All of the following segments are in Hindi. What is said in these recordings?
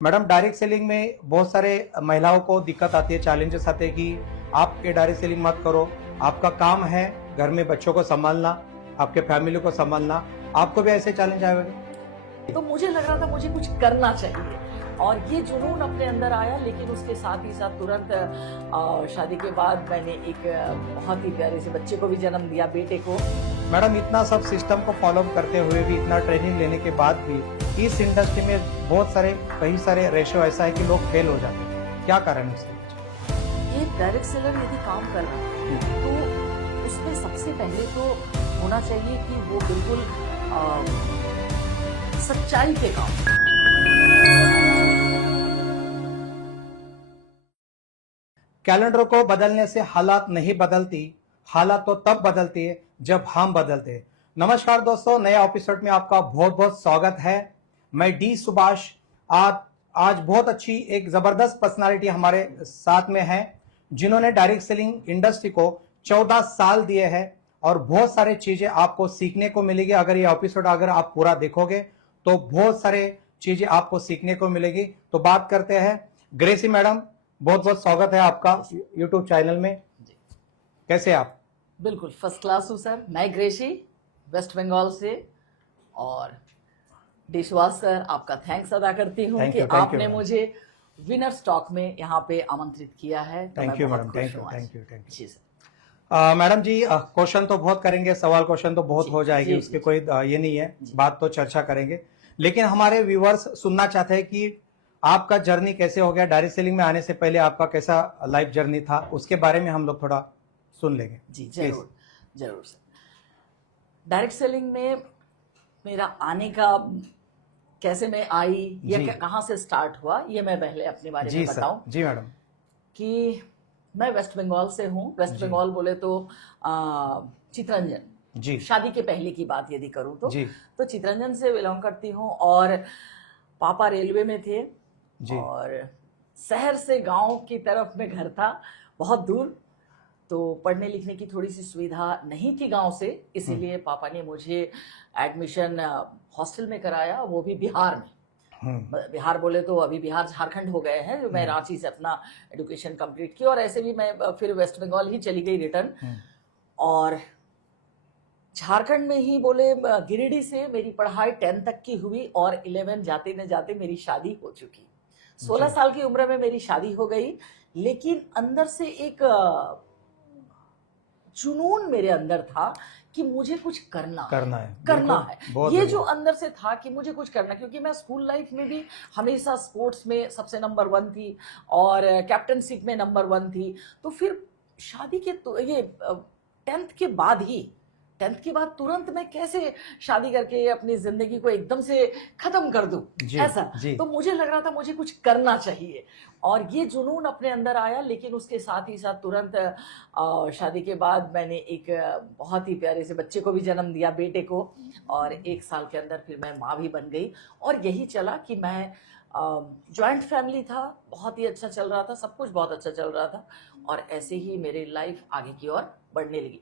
मैडम, डायरेक्ट सेलिंग में बहुत सारे महिलाओं को दिक्कत आती है, चैलेंजेस आते हैं कि आप ये डायरेक्ट सेलिंग मत करो। आपका काम है घर में बच्चों को संभालना, आपके फैमिली को संभालना। आपको भी ऐसे चैलेंज आए होंगे? तो मुझे लग रहा था मुझे कुछ करना चाहिए और ये जुनून अपने अंदर आया। लेकिन उसके साथ ही साथ तुरंत शादी के बाद मैंने एक बहुत ही प्यारे से बच्चे को भी जन्म दिया, बेटे को। मैडम, इतना सब सिस्टम को फॉलो करते हुए भी, इतना ट्रेनिंग लेने के बाद भी इस इंडस्ट्री में बहुत सारे कई सारे रेशियो ऐसा है कि लोग फेल हो जाते हैं। क्या कारण है इसके पीछे? ये डायरेक्ट सेलर यदि काम कर रहा है तो उसमें सबसे पहले तो होना चाहिए कि वो बिल्कुल सच्चाई पे काम। कैलेंडर को बदलने से हालात नहीं बदलती, हालात तो तब बदलती है जब हम बदलते हैं। नमस्कार दोस्तों, नए एपिसोड में आपका बहुत बहुत स्वागत है। मैं डी सुभाष। आज बहुत अच्छी एक जबरदस्त पर्सनालिटी हमारे साथ में है, जिन्होंने डायरेक्ट सेलिंग इंडस्ट्री को 14 साल दिए हैं और बहुत सारे चीजें आपको सीखने को मिलेगी। अगर ये एपिसोड अगर आप पूरा देखोगे तो बहुत सारे चीजें आपको सीखने को मिलेगी। तो बात करते हैं ग्रेसी मैडम। बहुत बहुत स्वागत है आपका यूट्यूब चैनल में। कैसे आप? बिल्कुल फर्स्ट क्लास हूँ सर। मैं ग्रेसी, वेस्ट बंगाल से। और डिशवास सर, आपका थैंक्स अदा करती हूँ कि आपने मुझे विनर स्टॉक में यहाँ पे आमंत्रित किया है। Thank you madam, thank you, thank you, thank you ji sir. Madam ji, question तो बहुत करेंगे, सवाल क्वेश्चन तो बहुत हो जाएगी, उसके कोई ये नहीं है, बात तो चर्चा करेंगे। लेकिन हमारे व्यूअर्स सुनना चाहते हैं कि आपका जर्नी कैसे हो गया, डायरेक्ट सेलिंग में आने से पहले आपका कैसा लाइफ जर्नी था, उसके बारे में हम लोग थोड़ा सुन लेंगे। जी जरूर जरूर सर। डायरेक्ट सेलिंग में मेरा आने का, कैसे मैं आई या कहाँ से स्टार्ट हुआ, ये मैं पहले अपने बारे में बताऊं। जी मैडम। कि मैं वेस्ट बंगाल से हूँ। वेस्ट बंगाल बोले तो चितरंजन जी। शादी के पहले की बात यदि करूँ तो चितरंजन से बिलोंग करती हूँ। और पापा रेलवे में थे जी। और शहर से गांव की तरफ में घर था, बहुत दूर। तो पढ़ने लिखने की थोड़ी सी सुविधा नहीं थी गांव से, इसीलिए पापा ने मुझे एडमिशन हॉस्टल में कराया, वो भी बिहार में। बिहार बोले तो अभी बिहार झारखंड हो गए हैं। मैं रांची से अपना एजुकेशन कंप्लीट की और ऐसे भी मैं फिर वेस्ट बंगाल ही चली गई रिटर्न। और झारखंड में ही बोले गिरिडीह से मेरी पढ़ाई 10 तक की हुई और 11 जाते न जाते मेरी शादी हो चुकी। 16 साल की उम्र में मेरी शादी हो गई। लेकिन अंदर से एक जुनून मेरे अंदर था कि मुझे कुछ करना है। ये जो अंदर से था कि मुझे कुछ करना, क्योंकि मैं स्कूल लाइफ में भी हमेशा स्पोर्ट्स में सबसे नंबर 1 थी और कैप्टनशिप में नंबर 1 थी। तो फिर शादी के तो ये 10th के बाद तुरंत मैं कैसे शादी करके अपनी जिंदगी को एकदम से खत्म कर दूं, ऐसा। तो मुझे लग रहा था मुझे कुछ करना चाहिए और ये जुनून अपने अंदर आया। लेकिन उसके साथ ही साथ तुरंत शादी के बाद मैंने एक बहुत ही प्यारे से बच्चे को भी जन्म दिया, बेटे को। और 1 साल के अंदर फिर मैं माँ भी बन गई। और यही चला कि मैं जॉइंट फैमिली था, बहुत ही अच्छा चल रहा था, सब कुछ बहुत अच्छा चल रहा था। और ऐसे ही मेरी लाइफ आगे की ओर बढ़ने लगी।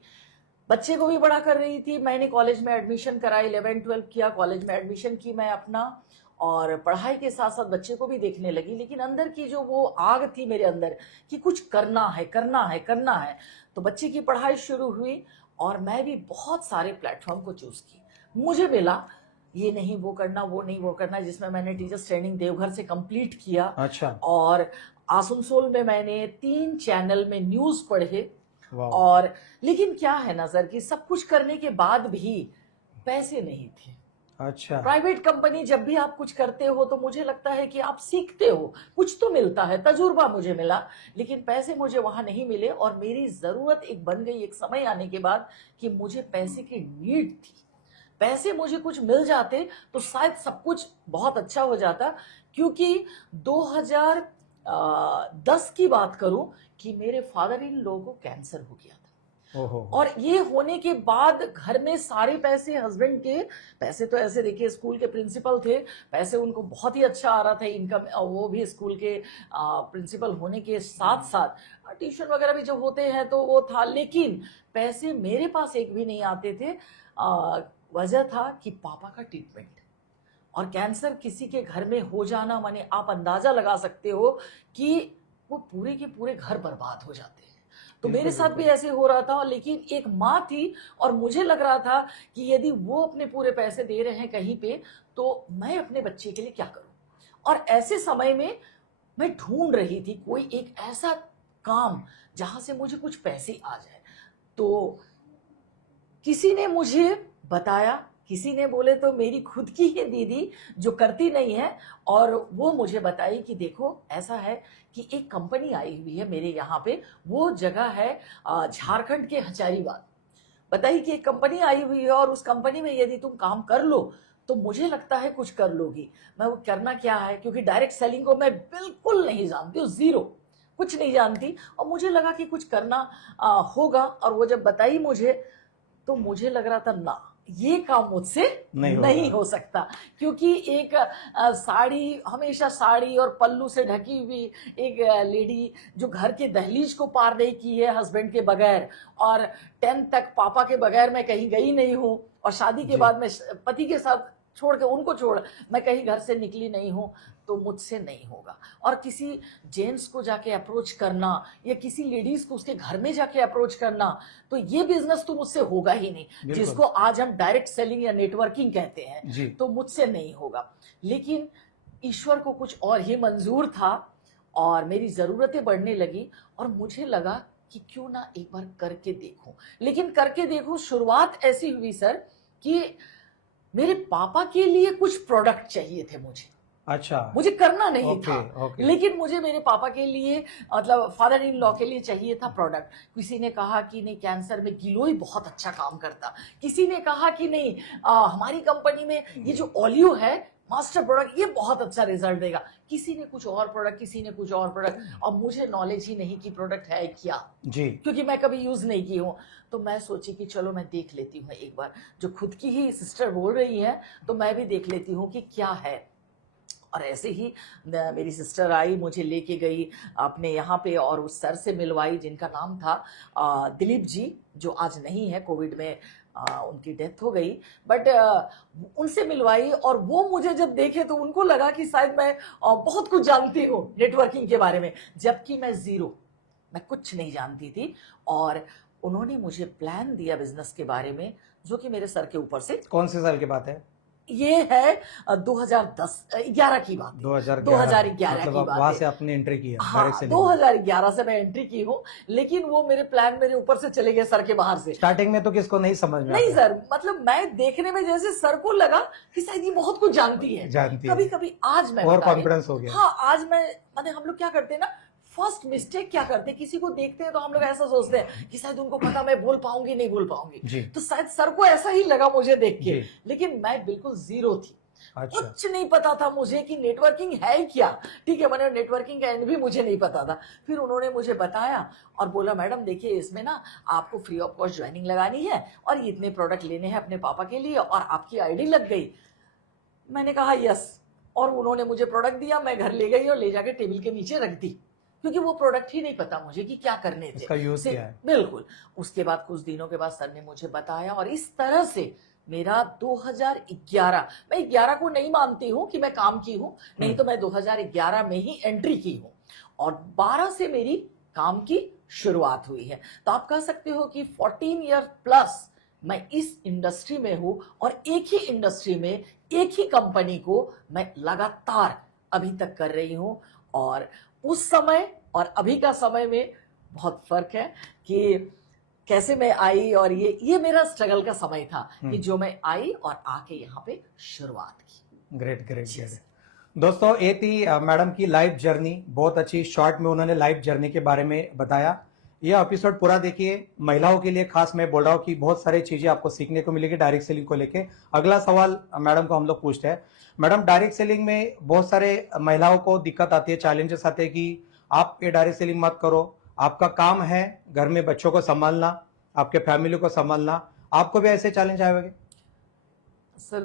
बच्चे को भी बड़ा कर रही थी। मैंने कॉलेज में एडमिशन करा, 11-12 किया, कॉलेज में एडमिशन की मैं अपना, और पढ़ाई के साथ साथ बच्चे को भी देखने लगी। लेकिन अंदर की जो वो आग थी मेरे अंदर कि कुछ करना है, करना है, करना है। तो बच्चे की पढ़ाई शुरू हुई और मैं भी बहुत सारे प्लेटफॉर्म को चूज की। मुझे मिला ये नहीं वो करना, वो नहीं वो करना, जिसमें मैंने टीचर्स ट्रेनिंग देवघर से कंप्लीट किया। अच्छा। और आसनसोल में मैंने 3 चैनल में न्यूज पढ़े। और लेकिन क्या है ना सर कि सब कुछ करने के बाद भी पैसे नहीं थे। अच्छा। प्राइवेट कंपनी जब भी आप कुछ करते हो तो मुझे लगता है कि आप सीखते हो, कुछ तो मिलता है, तजुर्बा मुझे मिला, लेकिन पैसे मुझे वहां नहीं मिले। और मेरी जरूरत एक बन गई एक समय आने के बाद कि मुझे पैसे की नीड थी। पैसे मुझे कुछ मिल जाते तो शायद सब कुछ बहुत अच्छा हो जाता। क्योंकि 2010 की बात करूं कि मेरे फादर इन लॉ को कैंसर हो गया था। और ये होने के बाद घर में सारे पैसे, हस्बैंड के पैसे तो ऐसे, देखिए स्कूल के प्रिंसिपल थे, पैसे उनको बहुत ही अच्छा आ रहा था इनकम, वो भी स्कूल के प्रिंसिपल होने के साथ साथ ट्यूशन वगैरह भी जो होते हैं तो वो था। लेकिन पैसे मेरे पास एक भी नहीं आते थे। वजह था कि पापा का ट्रीटमेंट। और कैंसर किसी के घर में हो जाना माने आप अंदाजा लगा सकते हो कि वो पूरे के पूरे घर बर्बाद हो जाते हैं। तो मेरे साथ भी ऐसे हो रहा था, लेकिन एक माँ थी और मुझे लग रहा था कि यदि वो अपने पूरे पैसे दे रहे हैं कहीं पे, तो मैं अपने बच्चे के लिए क्या करूं। और ऐसे समय में मैं ढूंढ रही थी कोई एक ऐसा काम जहां से मुझे कुछ पैसे आ जाए। तो किसी ने मुझे बताया, किसी ने बोले तो मेरी खुद की ही दीदी जो करती नहीं है, और वो मुझे बताई कि देखो ऐसा है कि एक कंपनी आई हुई है मेरे यहाँ पे, वो जगह है झारखंड के हजारीबाग। बताइए कि एक कंपनी आई हुई है और उस कंपनी में यदि तुम काम कर लो तो मुझे लगता है कुछ कर लोगी। मैं वो करना क्या है, क्योंकि डायरेक्ट सेलिंग को मैं बिल्कुल नहीं जानती हूँ, जीरो, कुछ नहीं जानती, और मुझे लगा कि कुछ करना होगा। और वो जब बताई मुझे तो मुझे लग रहा था ना, ये काम मुझसे नहीं हो सकता, क्योंकि एक साड़ी, हमेशा साड़ी और पल्लू से ढकी हुई एक लेडी जो घर के दहलीज को पार नहीं की है हस्बैंड के बगैर, और 10th तक पापा के बगैर मैं कहीं गई नहीं हूँ, और शादी के बाद मैं पति के साथ छोड़ के, उनको छोड़ मैं कहीं घर से निकली नहीं हूँ, तो मुझसे नहीं होगा। और किसी जेंट्स को जाके अप्रोच करना या किसी लेडीज को उसके घर में जाके अप्रोच करना, तो ये बिजनेस तो मुझसे होगा ही नहीं, जिसको आज हम डायरेक्ट सेलिंग या नेटवर्किंग कहते हैं, तो मुझसे नहीं होगा। लेकिन ईश्वर को कुछ और ही मंजूर था और मेरी जरूरतें बढ़ने लगी, और मुझे लगा कि क्यों ना एक बार करके देखूं। लेकिन करके देखूं, शुरुआत ऐसी हुई सर कि मेरे पापा के लिए कुछ प्रोडक्ट चाहिए थे अच्छा, मुझे करना नहीं था, लेकिन मुझे मेरे पापा के लिए, मतलब फादर इन लॉ के लिए चाहिए था प्रोडक्ट। किसी ने कहा कि नहीं, कैंसर में गिलोय बहुत अच्छा काम करता, किसी ने कहा कि नहीं हमारी कंपनी में ये जो ओलियो है मास्टर प्रोडक्ट, ये बहुत अच्छा रिजल्ट देगा, किसी ने कुछ और प्रोडक्ट, किसी ने कुछ और प्रोडक्ट, और मुझे नॉलेज ही नहीं कि प्रोडक्ट है क्या जी, क्योंकि मैं कभी यूज नहीं की हूँ। तो मैं सोची कि चलो मैं देख लेती हूँ एक बार, जो खुद की ही सिस्टर बोल रही है तो मैं भी देख लेती हूँ कि क्या है। और ऐसे ही मेरी सिस्टर आई, मुझे लेके गई अपने यहाँ पे, और उस सर से मिलवाई जिनका नाम था दिलीप जी, जो आज नहीं है, कोविड में उनकी डेथ हो गई, बट उनसे मिलवाई। और वो मुझे जब देखे तो उनको लगा कि शायद मैं बहुत कुछ जानती हूँ नेटवर्किंग के बारे में, जबकि मैं जीरो, मैं कुछ नहीं जानती थी। और उन्होंने मुझे प्लान दिया बिजनेस के बारे में, जो कि मेरे सर के ऊपर से। कौन से साल की बात है? ये है 2011 की बात, 2011 की बात वहां से आपने एंट्री की है? हाँ, 2011 से मैं एंट्री की हूँ, लेकिन वो मेरे प्लान मेरे ऊपर से चले गए सर के बाहर से। स्टार्टिंग में तो किसको नहीं समझ में नहीं सर, मतलब मैं देखने में जैसे सर को लगा कि शायद ये बहुत कुछ जानती है, कभी कभी आज मैं और कॉन्फिडेंस हो गया। हाँ, आज मैं, मतलब हम लोग क्या करते हैं ना, फर्स्ट मिस्टेक क्या करते हैं, किसी को देखते हैं तो हम लोग ऐसा सोचते हैं कि शायद उनको पता मैं बोल पाऊंगी नहीं बोल पाऊंगी, तो शायद सर को ऐसा ही लगा मुझे देख के, लेकिन मैं बिल्कुल जीरो थी। अच्छा। कुछ नहीं पता था मुझे कि नेटवर्किंग है क्या, ठीक है, मैंने नेटवर्किंग का एंड भी मुझे नहीं पता था। फिर उन्होंने मुझे बताया और बोला, मैडम देखिए इसमें ना आपको फ्री ऑफ कॉस्ट ज्वाइनिंग लगानी है, और इतने प्रोडक्ट लेने हैं अपने पापा के लिए, और आपकी आईडी लग गई। मैंने कहा यस, और उन्होंने मुझे प्रोडक्ट दिया, मैं घर ले गई और ले जाके टेबल के नीचे रख दी, क्योंकि वो प्रोडक्ट ही नहीं पता मुझे कि क्या करने थे, इसका यूज क्या है। बिल्कुल। उसके बाद कुछ दिनों के बाद सर ने मुझे बताया, और इस तरह से मेरा 2011, मैं 11 को नहीं मानती हूँ कि मैं काम की हूँ, नहीं तो मैं 2011 में ही एंट्री की हूँ, और 12 से मेरी काम की शुरुआत हुई है। तो आप कह सकते हो कि 14 ईयर प्लस मैं इस इंडस्ट्री में हूँ, और एक ही इंडस्ट्री में एक ही कंपनी को मैं लगातार अभी तक कर रही हूँ। और उस समय और अभी का समय में बहुत फर्क है कि कैसे मैं आई, और ये मेरा स्ट्रगल का समय था कि जो मैं आई और आके यहाँ पे शुरुआत की। Great great great. दोस्तों, ये थी मैडम की लाइफ जर्नी, बहुत अच्छी शॉर्ट में उन्होंने लाइफ जर्नी के बारे में बताया। ये एपिसोड पूरा देखिए, महिलाओं के लिए खास मैं बोल रहा हूँ कि बहुत सारी चीजें आपको सीखने को मिलेगी डायरेक्ट सेलिंग को लेके। अगला सवाल मैडम को हम लोग पूछते हैं। मैडम, डायरेक्ट सेलिंग में बहुत सारे महिलाओं को दिक्कत आती है, चैलेंजेस आते हैं कि आप ये डायरेक्ट सेलिंग मत करो, आपका काम है घर में बच्चों को संभालना, आपके फैमिली को संभालना। आपको भी ऐसे चैलेंज आए होंगे? सर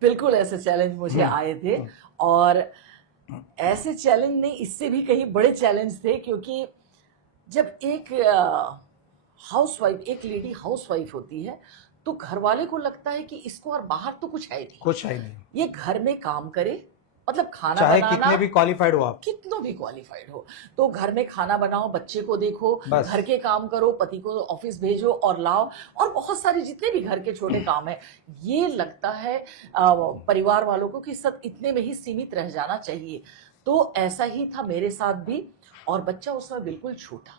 बिल्कुल ऐसे चैलेंज मुझे आए थे, और ऐसे चैलेंज नहीं, इससे भी कहीं बड़े चैलेंज थे, क्योंकि जब एक हाउसवाइफ, एक लेडी हाउसवाइफ होती है, तो तो घर वाले को लगता है कि इसको और बाहर तो कुछ है नहीं, ये घर में काम करे, मतलब खाना चाहे बनाना, कितने भी क्वालिफाइड हो आप, कितनों भी क्वालिफाइड हो, तो घर में खाना बनाओ, बच्चे को देखो, बस। घर के काम करो, पति को ऑफिस भेजो और लाओ, और बहुत सारे जितने भी घर के छोटे काम है, ये लगता है परिवार वालों को कि सब इतने में ही सीमित रह जाना चाहिए। तो ऐसा ही था मेरे साथ भी, और बच्चा उस समय बिल्कुल छोटा,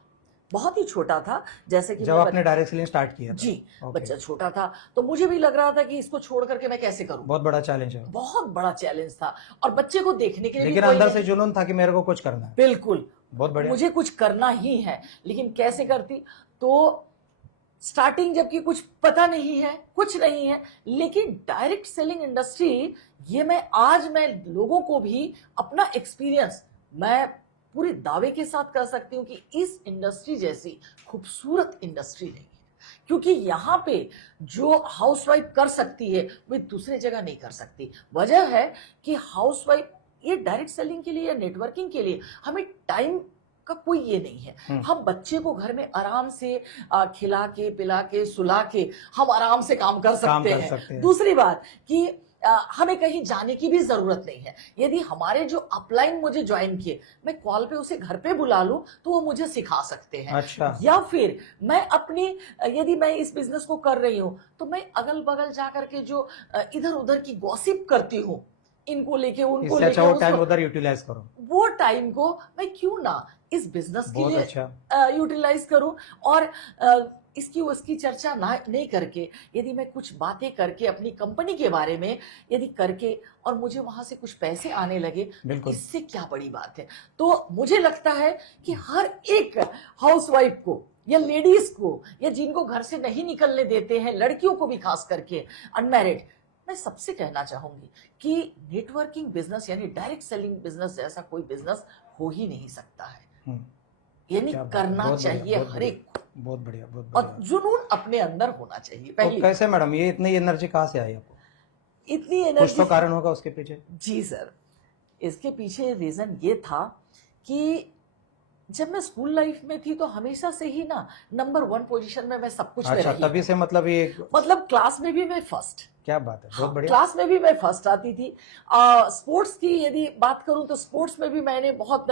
बहुत ही छोटा था, जैसे कि जब आपने डायरेक्ट सेलिंग स्टार्ट किया था। जी, बच्चा छोटा था, तो मुझे भी लग रहा था कि इसको छोड़ करके मैं कैसे करूं। बहुत बड़ा चैलेंज है, बहुत बड़ा चैलेंज था, और बच्चे को देखने के लिए लेकिन अंदर से जुनून था कि मेरे को कुछ करना है। बिल्कुल, बहुत बढ़िया, मुझे कुछ करना ही है, लेकिन कैसे करती। तो स्टार्टिंग जबकि कुछ पता नहीं है, कुछ नहीं है, लेकिन डायरेक्ट सेलिंग इंडस्ट्री, ये मैं लोगों को भी अपना एक्सपीरियंस मैं पूरे दावे के साथ कर सकती हूँ कि इस इंडस्ट्री जैसी खूबसूरत इंडस्ट्री नहीं है, क्योंकि यहाँ पे जो हाउसवाइफ कर सकती है वो दूसरे जगह नहीं कर सकती। वजह है कि हाउसवाइफ, ये डायरेक्ट सेलिंग के लिए या नेटवर्किंग के लिए हमें टाइम का कोई ये नहीं है। हम बच्चे को घर में आराम से खिला के पिला के सुला के हम आराम से काम कर सकते हैं। दूसरी बात कि हमें कहीं जाने की भी जरूरत नहीं है। यदि हमारे जो अपलाइन मुझे ज्वाइन किए, मैं कॉल पे उसे घर पे बुला लूं तो वो मुझे सिखा सकते हैं। अच्छा। या फिर मैं अपनी, यदि मैं इस बिजनेस को कर रही हूं तो मैं अगल बगल जाकर के जो इधर उधर की गॉसिप करती हूँ, इनको लेके उनको लेके, वो टाइम उधर यूटिलाइज करो, वो टाइम को मैं क्यों ना इस बिजनेस के लिए यूटिलाइज करूं, और इसकी उसकी चर्चा नहीं करके, यदि मैं कुछ बातें करके अपनी कंपनी के बारे में यदि करके और मुझे वहां से कुछ पैसे आने लगे, इससे क्या बड़ी बात है। तो मुझे लगता है कि हर एक हाउसवाइफ को या लेडीज को, या जिनको घर से नहीं निकलने देते हैं, लड़कियों को भी खास करके, अनमैरिड, मैं सबसे कहना चाहूंगी कि नेटवर्किंग बिजनेस यानी डायरेक्ट सेलिंग बिजनेस जैसा कोई बिजनेस हो ही नहीं सकता है। यानी करना चाहिए हर एक को। बहुत बढ़िया, बहुत और बढ़िया। जुनून अपने अंदर होना चाहिए। पहले तो कैसे मैडम, ये इतनी एनर्जी कहाँ से आई आपको? इतनी एनर्जी, कुछ तो कारण होगा उसके पीछे। जी सर, इसके पीछे रीजन ये था कि जब मैं स्कूल लाइफ में थी तो हमेशा से ही ना नंबर 1 पोजीशन में मैं सब कुछ में रही। तभी से मतलब ये, मतलब क्लास में भी मैं फर्स्ट। क्या बात है, बहुत बढ़िया। क्लास में भी मैं फर्स्ट आती थी। स्पोर्ट्स की यदि बात करूं तो स्पोर्ट्स में भी मैंने बहुत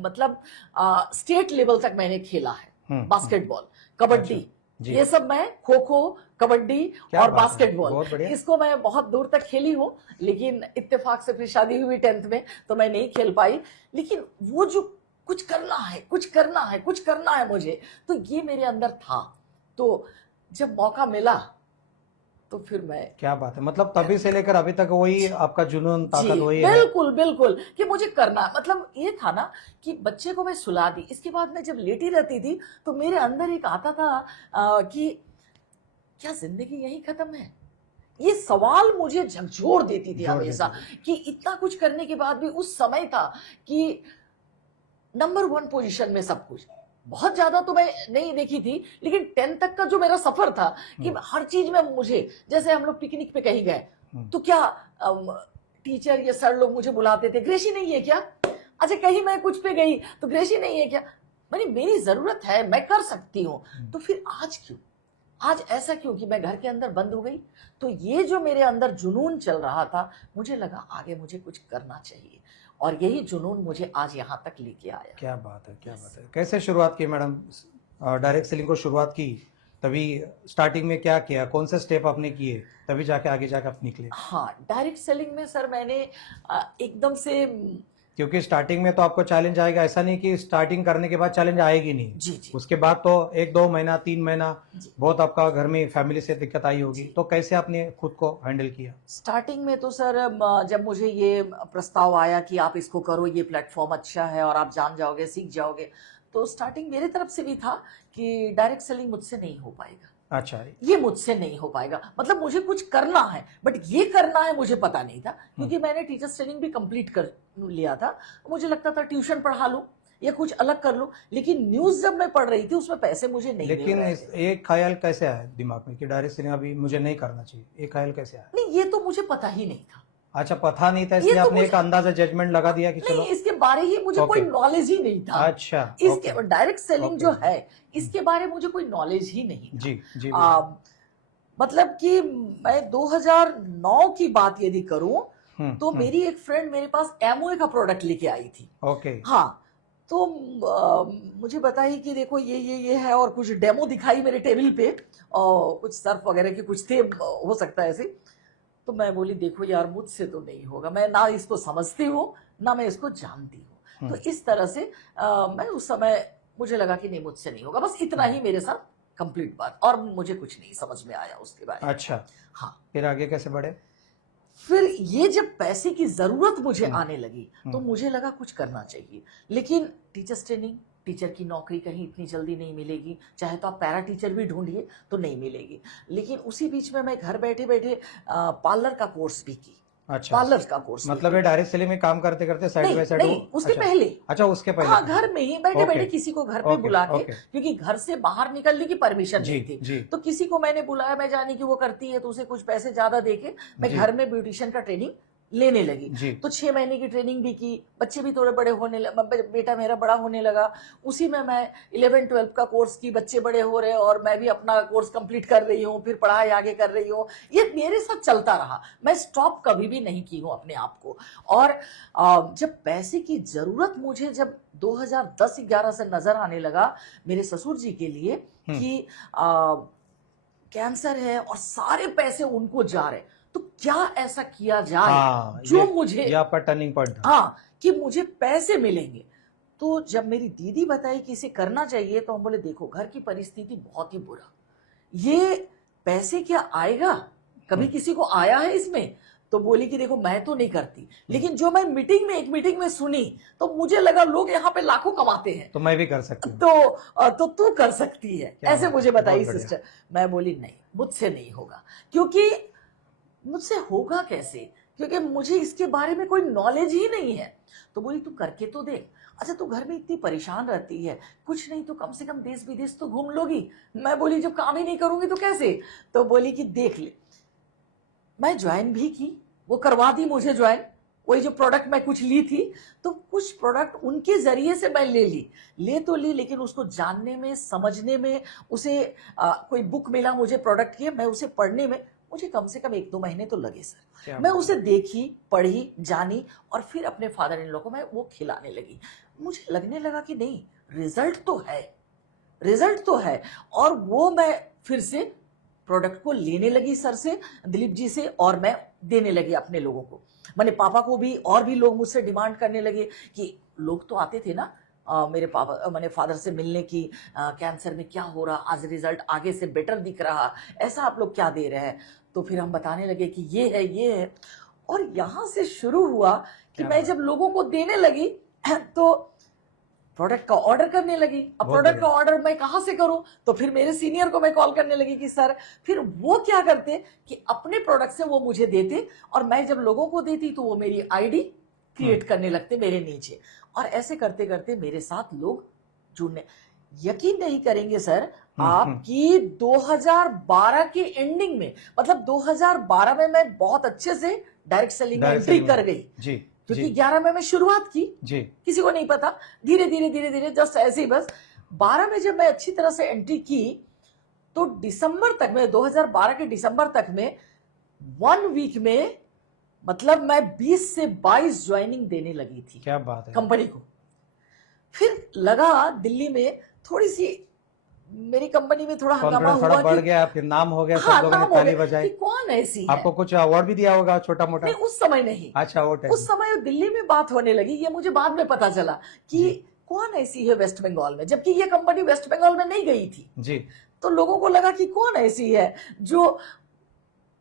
मतलब स्टेट लेवल तक मैंने खेला है। बास्केटबॉल, कबड्डी, ये सब मैं, खो खो, कबड्डी और बास्केटबॉल, इसको मैं बहुत दूर तक खेली हूँ। लेकिन इत्तेफाक से फिर शादी हुई 10th में तो मैं नहीं खेल पाई। लेकिन वो जो कुछ करना है, कुछ करना है, कुछ करना है मुझे, तो ये मेरे अंदर था। तो जब मौका मिला तो फिर मैं, क्या बात है, मतलब तभी से लेकर अभी तक वही आपका जुनून, ताकत वही है। बिल्कुल बिल्कुल, कि मुझे करना है। मतलब ये था ना कि बच्चे को मैं सुला दी, इसके बाद मैं जब लेटी रहती थी तो मेरे अंदर एक आता था कि क्या जिंदगी यही खत्म है। ये सवाल मुझे झकझोर देती थी हमेशा कि इतना कुछ करने के बाद भी उस समय था कि नंबर 1 पोजीशन में सब कुछ। बहुत ज्यादा तो मैं नहीं देखी थी, लेकिन 10th तक का जो मेरा सफर था कि हर चीज में मुझे, जैसे हम लोग पिकनिक पे कहीं गए तो क्या टीचर या सर लोग मुझे बुलाते थे, ग्रेसी नहीं है क्या? अच्छा, कहीं मैं कुछ पे गई तो ग्रेसी नहीं है क्या? मैंने, मेरी जरूरत है, मैं कर सकती हूँ, तो फिर आज क्यों, आज ऐसा क्यों कि मैं घर के अंदर बंद हो गई? तो ये जो मेरे अंदर जुनून चल रहा था, मुझे लगा आगे मुझे कुछ करना चाहिए, और यही जुनून मुझे आज यहाँ तक लेके आया। क्या बात है, क्या बात है। कैसे शुरुआत की मैडम, डायरेक्ट सेलिंग को शुरुआत की, तभी स्टार्टिंग में क्या किया, कौन से स्टेप आपने किए, तभी जाके आगे जाके आप निकले? हाँ, डायरेक्ट सेलिंग में सर मैंने एकदम से, क्योंकि स्टार्टिंग में तो आपको चैलेंज आएगा, ऐसा नहीं कि स्टार्टिंग करने के बाद चैलेंज आएगी नहीं। जी। उसके बाद तो 1-2 महीना 3 महीना बहुत आपका घर में फैमिली से दिक्कत आई होगी, तो कैसे आपने खुद को हैंडल किया? स्टार्टिंग में तो सर जब मुझे ये प्रस्ताव आया कि आप इसको करो, ये प्लेटफॉर्म अच्छा है और आप जान जाओगे, सीख जाओगे, तो स्टार्टिंग मेरे तरफ से भी था कि डायरेक्ट सेलिंग मुझसे नहीं हो पाएगा। अच्छा, ये मुझसे नहीं हो पाएगा, मतलब मुझे कुछ करना है, बट ये करना है मुझे पता नहीं था, क्योंकि मैंने टीचर्स ट्रेनिंग भी कंप्लीट कर लिया था। मुझे लगता था ट्यूशन पढ़ा लूं या कुछ अलग कर लूं, लेकिन न्यूज जब मैं पढ़ रही थी उसमें पैसे मुझे नहीं मिल रहे थे। लेकिन एक ख्याल कैसे आया दिमाग में कि डायरेक्ट सेलिंग अभी मुझे नहीं करना चाहिए, एक ख्याल कैसे आया? नहीं, ये तो मुझे पता ही नहीं था। अच्छा, पता नहीं था, इसलिए तो आपने एक अंदाजा जजमेंट लगा दिया कि चलो। इसके बारे ही मुझे कोई नॉलेज ही नहीं था। अच्छा, इसके डायरेक्ट सेलिंग जो है, इसके बारे मुझे कोई नॉलेज ही नहीं था। जी। मतलब कि मैं 2009 की बात यदि करूं तो मेरी एक फ्रेंड मेरे पास एमओए का प्रोडक्ट लेके आई थी। ओके। हाँ, तो मुझे बताई कि देखो ये है, और कुछ डेमो दिखाई मेरे टेबल पे, और कुछ सर्फ वगैरह के कुछ थे, हो सकता है ऐसे। तो मैं बोली देखो यार, मुझसे तो नहीं होगा, मैं ना इसको समझती हूँ ना मैं इसको जानती हूँ। तो इस तरह से मैं उस समय मुझे लगा कि नहीं, मुझसे नहीं होगा, बस इतना ही मेरे साथ कंप्लीट बात, और मुझे कुछ नहीं समझ में आया उसके बारे में। अच्छा, हाँ, फिर आगे कैसे बढ़े? फिर ये जब पैसे की जरूरत मुझे आने लगी तो मुझे लगा कुछ करना चाहिए। लेकिन टीचर्स ट्रेनिंग, टीचर की नौकरी कहीं इतनी जल्दी नहीं मिलेगी, चाहे तो आप पैरा टीचर भी ढूंढिए तो नहीं मिलेगी। लेकिन उसी बीच में मैं घर बैठे बैठे पार्लर का कोर्स भी की। अच्छा, पार्लर का कोर्स मतलब ये डायरेक्ट सेलिंग में काम करते करते साइड नहीं बाय साइड? नहीं, उसके अच्छा, पहले। अच्छा उसके पहले। हाँ, घर में ही बैठे बैठे ओके, किसी को घर पे ओके, बुला के, ओके। क्योंकि घर से बाहर निकलने की परमिशन जी, नहीं थी। जी। तो किसी को मैंने बुलाया, मैं जानी कि वो करती है तो उसे कुछ पैसे ज्यादा देके मैं जी। घर में ब्यूटिशियन का ट्रेनिंग लेने लगी। जी। तो 6 महीने की ट्रेनिंग भी की, बच्चे भी थोड़े बड़े होने बेटा मेरा बड़ा होने लगा। उसी में मैं 11-12 का कोर्स की, बच्चे बड़े हो रहे और मैं भी अपना कोर्स कंप्लीट कर रही हूँ, फिर पढ़ाई आगे कर रही हूँ। ये मेरे साथ चलता रहा, मैं स्टॉप कभी भी नहीं की हूँ अपने आप को। और जब पैसे की जरूरत मुझे जब 2010-11 से नजर आने लगा मेरे ससुर जी के लिए कि कैंसर है और सारे पैसे उनको जा रहे, तो क्या ऐसा किया जाए जो मुझे, ये आपका टर्निंग पॉइंट था। हाँ, कि मुझे पैसे मिलेंगे। तो जब मेरी दीदी बताई कि इसे करना चाहिए, तो हम बोले देखो घर की परिस्थिति बहुत ही बुरा, ये पैसे क्या आएगा, कभी किसी को आया है इसमें? तो बोली कि देखो मैं तो नहीं करती, लेकिन जो मैं एक मीटिंग में सुनी तो मुझे लगा लोग यहाँ पे लाखों कमाते हैं, तो मैं भी कर सकती हूँ, तो तू कर सकती है, ऐसे मुझे बताई सिस्टर। मैं बोली नहीं, मुझसे नहीं होगा, क्योंकि मुझसे होगा कैसे, क्योंकि मुझे इसके बारे में कोई नॉलेज ही नहीं है। तो बोली तू करके तो देख। अच्छा, तू घर में इतनी परेशान रहती है, कुछ नहीं तो कम से कम देश विदेश तो घूम लोगी। मैं बोली जब काम ही नहीं करूंगी तो कैसे? तो बोली कि देख ले। मैं ज्वाइन भी की, वो करवा दी मुझे ज्वाइन, वही जो प्रोडक्ट मैं कुछ ली थी, तो कुछ प्रोडक्ट उनके जरिए से मैं ले तो ली, लेकिन उसको जानने में, समझने में, उसे कोई बुक मिला मुझे प्रोडक्ट की, मैं उसे पढ़ने में मुझे कम से कम 1-2 महीने तो लगे सर। मैं उसे देखी, पढ़ी, जानी, और फिर अपने फादर इन लॉ को मैं वो खिलाने लगी। मुझे लगने लगा कि नहीं, रिजल्ट तो है। और वो मैं फिर से प्रोडक्ट को लेने लगी सर से, दिलीप जी से, और मैं देने लगी अपने लोगों को। मैंने पापा को भी, और भी लोग मुझसे डिमांड करने लगे कि लोग तो आते थे ना मेरे पापा, मैंने फादर से मिलने की, कैंसर में क्या हो रहा, आज रिजल्ट आगे से बेटर दिख रहा, ऐसा आप लोग क्या दे रहे हैं? तो फिर हम बताने लगे कि ये है। और यहां से शुरू हुआ कि मैं जब लोगों को देने लगी तो प्रोडक्ट का ऑर्डर करने लगी। अब प्रोडक्ट का ऑर्डर मैं कहां से करूं? तो फिर मेरे सीनियर को मैं कॉल करने लगी कि सर, फिर वो क्या करते कि अपने प्रोडक्ट से वो मुझे देते, और मैं जब लोगों को देती तो वो मेरी आईडी क्रिएट करने लगते मेरे नीचे। और ऐसे करते करते मेरे साथ लोग जुड़ने, यकीन नहीं करेंगे सर, आपकी 2012 के एंडिंग में, मतलब 2012 में मैं बहुत अच्छे से डायरेक्ट सेलिंग में एंट्री कर गई जी, क्योंकि 11 में मैं शुरुआत की जी, किसी को नहीं पता, धीरे धीरे जस्ट ऐसे ही बस 12 में जब मैं अच्छी तरह से एंट्री की, तो दिसंबर तक में, 2012 के दिसंबर तक में 1 वीक में, मतलब मैं 20 से 22 ज्वाइनिंग देने लगी थी। क्या बात है, कंपनी को। फिर लगा दिल्ली में थोड़ी सी मेरी कंपनी में थोड़ा हंगामा हुआ, बढ़ गया, फिर नाम हो गया, सब लोगों ने ताली बजाई कि कौन ऐसी है। आपको कुछ अवार्ड भी दिया होगा छोटा मोटा? नहीं, उस समय नहीं। अच्छा, वो उस समय दिल्ली में बात होने लगी, ये मुझे बाद में पता चला कि कौन ऐसी है वेस्ट बंगाल में, जबकि ये कंपनी वेस्ट बंगाल में नहीं गई थी जी। तो लोगों को लगा कि कौन ऐसी है जो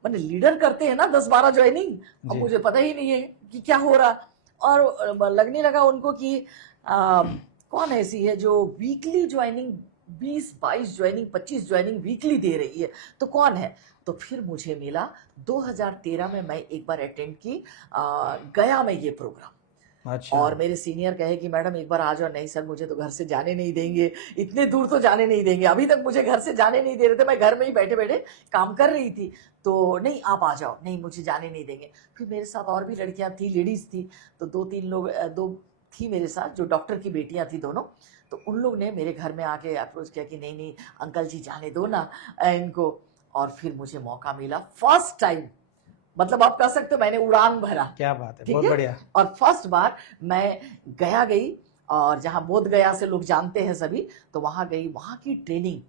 मैंने लीडर करते हैं ना 10-12 ज्वाइनिंग, अब मुझे पता ही नहीं है कि क्या हो रहा। और लगने लगा उनको कि कौन ऐसी है जो weekly joining 20-22 joining 25 joining weekly दे रही है, तो कौन है? तो फिर मुझे मिला 2013 में, मैं एक बार अटेंड की गया में ये प्रोग्राम। अच्छा। और मेरे सीनियर कहे कि मैडम एक बार आ जाओ। नहीं सर, मुझे तो घर से जाने नहीं देंगे, इतने दूर तो जाने नहीं देंगे, अभी तक मुझे घर से जाने नहीं दे रहे थे, मैं घर में ही बैठे बैठे काम कर रही थी, तो नहीं आप आ जाओ, नहीं मुझे जाने नहीं देंगे। फिर मेरे साथ और भी लड़कियां थी, लेडीज थी, तो 2-3 लोग, 2 थी मेरे साथ जो डॉक्टर की बेटियां थी दोनों, तो उन लोग ने मेरे घर में आके अप्रोच किया कि नहीं अंकल जी जाने दो ना इनको। और फिर मुझे मौका मिला फर्स्ट टाइम, मतलब आप कह सकते हो मैंने उड़ान भरा। क्या बात है, ठीक बहुत है? बढ़िया। और फर्स्ट बार मैं गई और जहां बोध गया से लोग जानते हैं सभी, तो वहां गई, वहां की ट्रेनिंग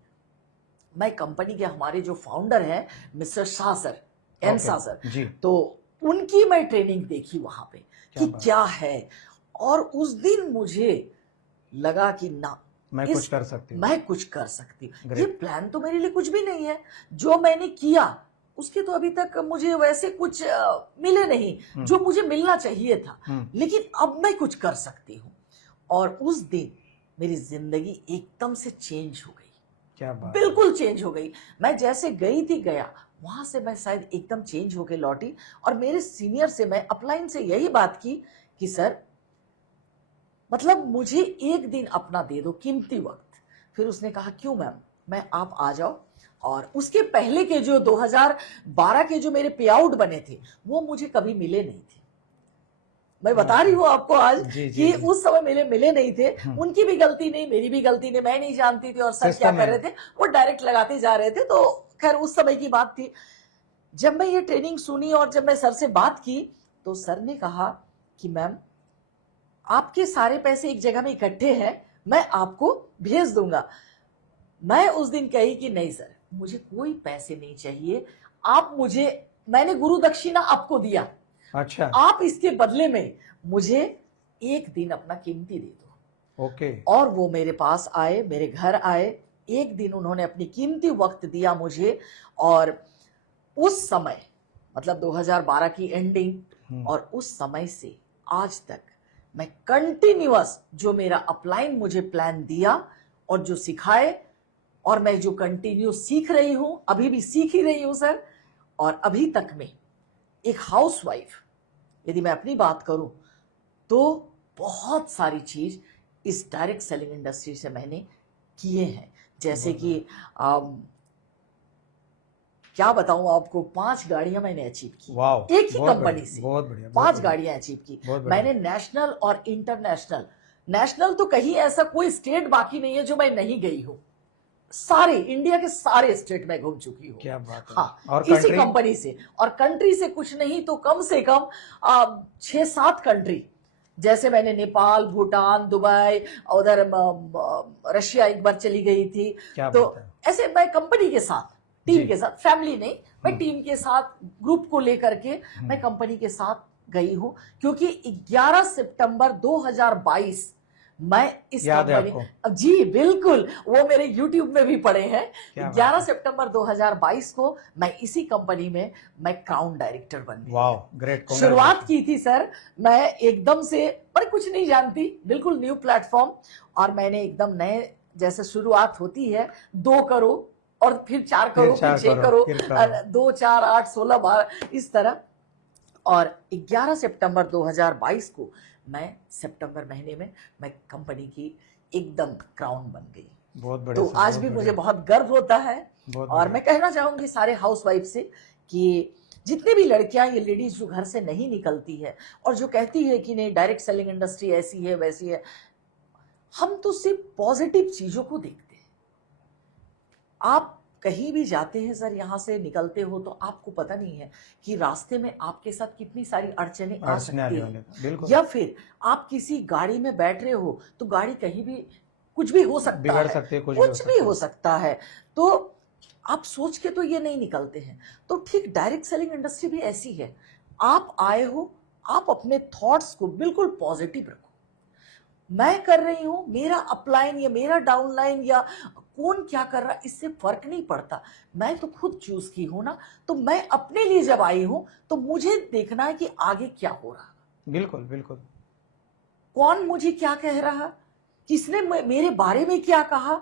मैं कंपनी के हमारे जो फाउंडर हैं mister Shah sir, N Shah sir ji, तो उनकी मैं ट्रेनिंग देखी वहां पे कि क्या है। और उस दिन मुझे लगा कि ना मैं कुछ कर सकती हूँ, मैं कुछ कर सकती हूँ। ये प्लान तो मेरे लिए कुछ भी नहीं है, जो मैंने किया उसके तो अभी तक मुझे वैसे कुछ मिले नहीं जो मुझे मिलना चाहिए था, लेकिन अब मैं कुछ कर सकती हूँ। और उस दिन मेरी जिंदगी एकदम से चेंज हो गई। क्या बात, बिल्कुल चेंज हो गई। मैं जैसे गई थी गया, वहां से मैं शायद एकदम चेंज होके लौटी। और मेरे सीनियर से मैं अपलाइन से यही बात की कि सर मतलब मुझे एक दिन अपना दे दो, कीमती वक्त। फिर उसने कहा क्यों मैम, मैं आप आ जाओ। और उसके पहले के जो 2012 के जो मेरे पे आउट बने थे वो मुझे कभी मिले नहीं थे। मैं बता रही हूँ आपको आज कि उस समय मेरे मिले नहीं थे। उनकी भी गलती नहीं, मेरी भी गलती नहीं, मैं नहीं जानती थी और सर क्या कर रहे थे, वो डायरेक्ट लगाते जा रहे थे। तो खैर उस समय की बात थी। जब मैं ये ट्रेनिंग सुनी और जब मैं सर से बात की तो सर ने कहा कि मैम आपके सारे पैसे एक जगह में इकट्ठे हैं, मैं आपको भेज दूंगा। मैं उस दिन कही कि नहीं सर, मुझे कोई पैसे नहीं चाहिए, आप मुझे, मैंने गुरु दक्षिणा आपको दिया, अच्छा, आप इसके बदले में मुझे एक दिन अपना कीमती दे दो। ओके। और वो मेरे पास आए, मेरे घर आए, एक दिन उन्होंने अपनी कीमती वक्त दिया मुझे। और उस समय मतलब 2012 की एंडिंग और उस समय से आज तक मैं कंटिन्यूअस जो मेरा अपलाइन मुझे प्लान दिया और जो सिखाए, और मैं जो कंटिन्यू सीख रही हूं, अभी भी सीख ही रही हूं सर। और अभी तक में एक हाउसवाइफ, यदि मैं अपनी बात करूं तो बहुत सारी चीज इस डायरेक्ट सेलिंग इंडस्ट्री से मैंने किए हैं। जैसे कि क्या बताऊं आपको, 5 गाड़ियां मैंने अचीव की एक ही कंपनी से। बहुत बढ़िया, 5 गाड़ियां अचीव की मैंने, नेशनल और इंटरनेशनल। नेशनल तो कहीं ऐसा कोई स्टेट बाकी नहीं है जो मैं नहीं गई हूं, सारे इंडिया के सारे स्टेट में घूम चुकी हूँ। क्या बात है। हाँ, और इसी कंपनी से। और कंट्री से कुछ नहीं तो कम से कम 6-7 कंट्री, जैसे मैंने नेपाल, भूटान, दुबई, उधर रशिया एक बार चली गई थी। तो ऐसे मैं कंपनी के साथ, टीम के साथ, फैमिली नहीं, मैं टीम के साथ, ग्रुप को लेकर के मैं कंपनी के साथ गई हूं। क्योंकि 11 सितंबर 2022 मैं इस कंपनी, जी बिल्कुल, वो मेरे YouTube में भी पड़े हैं। 11 सितंबर 2022 को मैं इसी कंपनी में मैं क्राउन डायरेक्टर बन गई। वाह, ग्रेट। शुरुआत की थी सर मैं एकदम से, पर कुछ नहीं जानती, बिल्कुल न्यू प्लेटफॉर्म। और मैंने एकदम नए, जैसे शुरुआत होती है 2 करोड़ और फिर 4 करोड़, फिर 6 करोड़, 2, 4, 8, 16 बार इस तरह। और 11 सितंबर 2022 को मैं सितंबर महीने में मैं कंपनी की एकदम क्राउन बन गई। बहुत बढ़िया। तो आज भी मुझे बहुत गर्व होता है। और मैं कहना चाहूंगी सारे हाउसवाइफ से कि जितने भी लड़कियां, ये लेडीज जो घर से नहीं निकलती है और जो कहती है कि नहीं डायरेक्ट सेलिंग इंडस्ट्री ऐसी है वैसी है, हम तो सिर्फ पॉजिटिव चीजों को देखते हैं। आप कहीं भी जाते हैं सर, यहां से निकलते हो तो आपको पता नहीं है कि रास्ते में आपके साथ कितनी सारी अड़चनें आ सकती हैं। या फिर आप किसी गाड़ी में बैठ रहे हो तो गाड़ी कहीं भी कुछ भी हो सकता है, बिगड़ सकती है, कुछ भी हो सकता है। तो आप सोच के तो ये नहीं निकलते हैं। तो ठीक डायरेक्ट सेलिंग इंडस्ट्री भी ऐसी है। आप आए हो, आप अपने थॉट्स को बिल्कुल पॉजिटिव रखो। मैं कर रही हूं, मेरा अपलाइन या मेरा डाउनलाइन या कौन क्या कर रहा है इससे फर्क नहीं पड़ता। मैं तो खुद चूज की हूं ना, तो मैं अपने लिए जब आई हूं तो मुझे देखना है कि आगे क्या हो रहा। बिल्कुल बिल्कुल। कौन मुझे क्या कह रहा, किसने मेरे बारे में क्या कहा,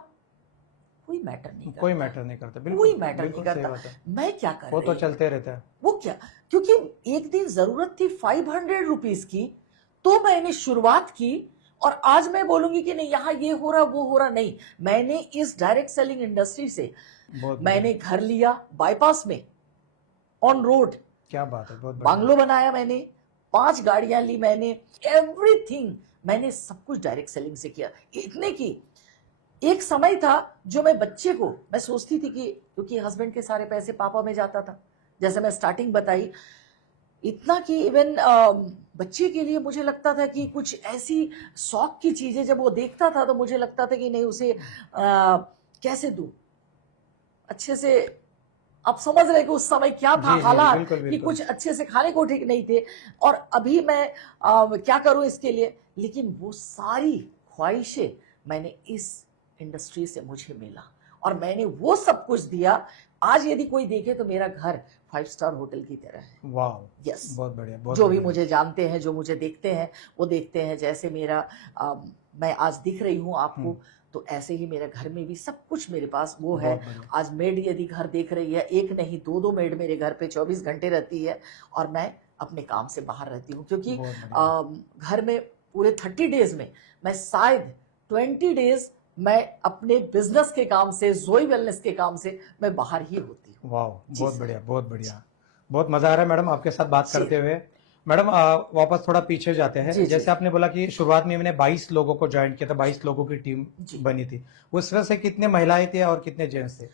कोई मैटर नहीं करता। कोई मैटर नहीं करता, बिल्कुल कोई मैटर नहीं करता। मैं क्या कर रही, वो तो चलते रहता है। वो क्या, क्योंकि एक दिन जरूरत थी 500 रुपीज की, तो मैंने शुरुआत की। और आज मैं बोलूंगी कि नहीं यहाँ ये हो रहा वो हो रहा, नहीं। मैंने इस डायरेक्ट सेलिंग इंडस्ट्री से मैंने घर लिया बाईपास में, ऑन रोड। क्या बात है, बहुत बांग्लो बनाया मैंने, 5 गाड़ियां ली मैंने, एवरीथिंग मैंने सब कुछ डायरेक्ट सेलिंग से किया। इतने की एक समय था जो मैं बच्चे को, मैं सोचती थी कि क्योंकि हस्बैंड के सारे पैसे पापा में जाता था, जैसे मैं स्टार्टिंग बताई, इतना कि इवन बच्चे के लिए मुझे लगता था कि कुछ ऐसी शौक की चीजें जब वो देखता था तो मुझे लगता था कि नहीं उसे कैसे दूं अच्छे से। आप समझ रहे कि उस समय क्या था हालात, कि कुछ अच्छे से खाने को ठीक नहीं थे, और अभी मैं क्या करूं इसके लिए। लेकिन वो सारी ख्वाहिशें मैंने इस इंडस्ट्री से मुझे मिला, और मैंने वो सब कुछ दिया। आज यदि कोई देखे तो मेरा घर 5 स्टार होटल की तरह है। वाह, यस, बहुत बढ़िया। बहुत जो बढ़िया। भी मुझे जानते हैं, जो मुझे देखते हैं, वो देखते हैं जैसे मेरा मैं आज दिख रही हूँ आपको, तो ऐसे ही मेरे घर में भी सब कुछ मेरे पास वो है। आज मेड यदि घर देख रही है, एक नहीं 2 मेड मेरे घर पे 24 घंटे रहती है, और मैं अपने काम से बाहर रहती हूँ, क्योंकि घर में पूरे 30 डेज में मैं शायद 20 डेज मैं अपने बिजनेस के काम से, जोई वेलनेस के काम से मैं बाहर ही होती हूँ। वाह, बहुत बढ़िया, बहुत बढ़िया। बहुत मजा आ रहा है मैडम आपके साथ बात करते हुए। मैडम वापस थोड़ा पीछे जाते हैं। जैसे आपने बोला कि शुरुआत में मैंने 22 लोगों को ज्वाइन किया था, 22 लोगों की टीम बनी थी। उस वजह से कितने महिलाएं थे और कितने जेंट्स थे?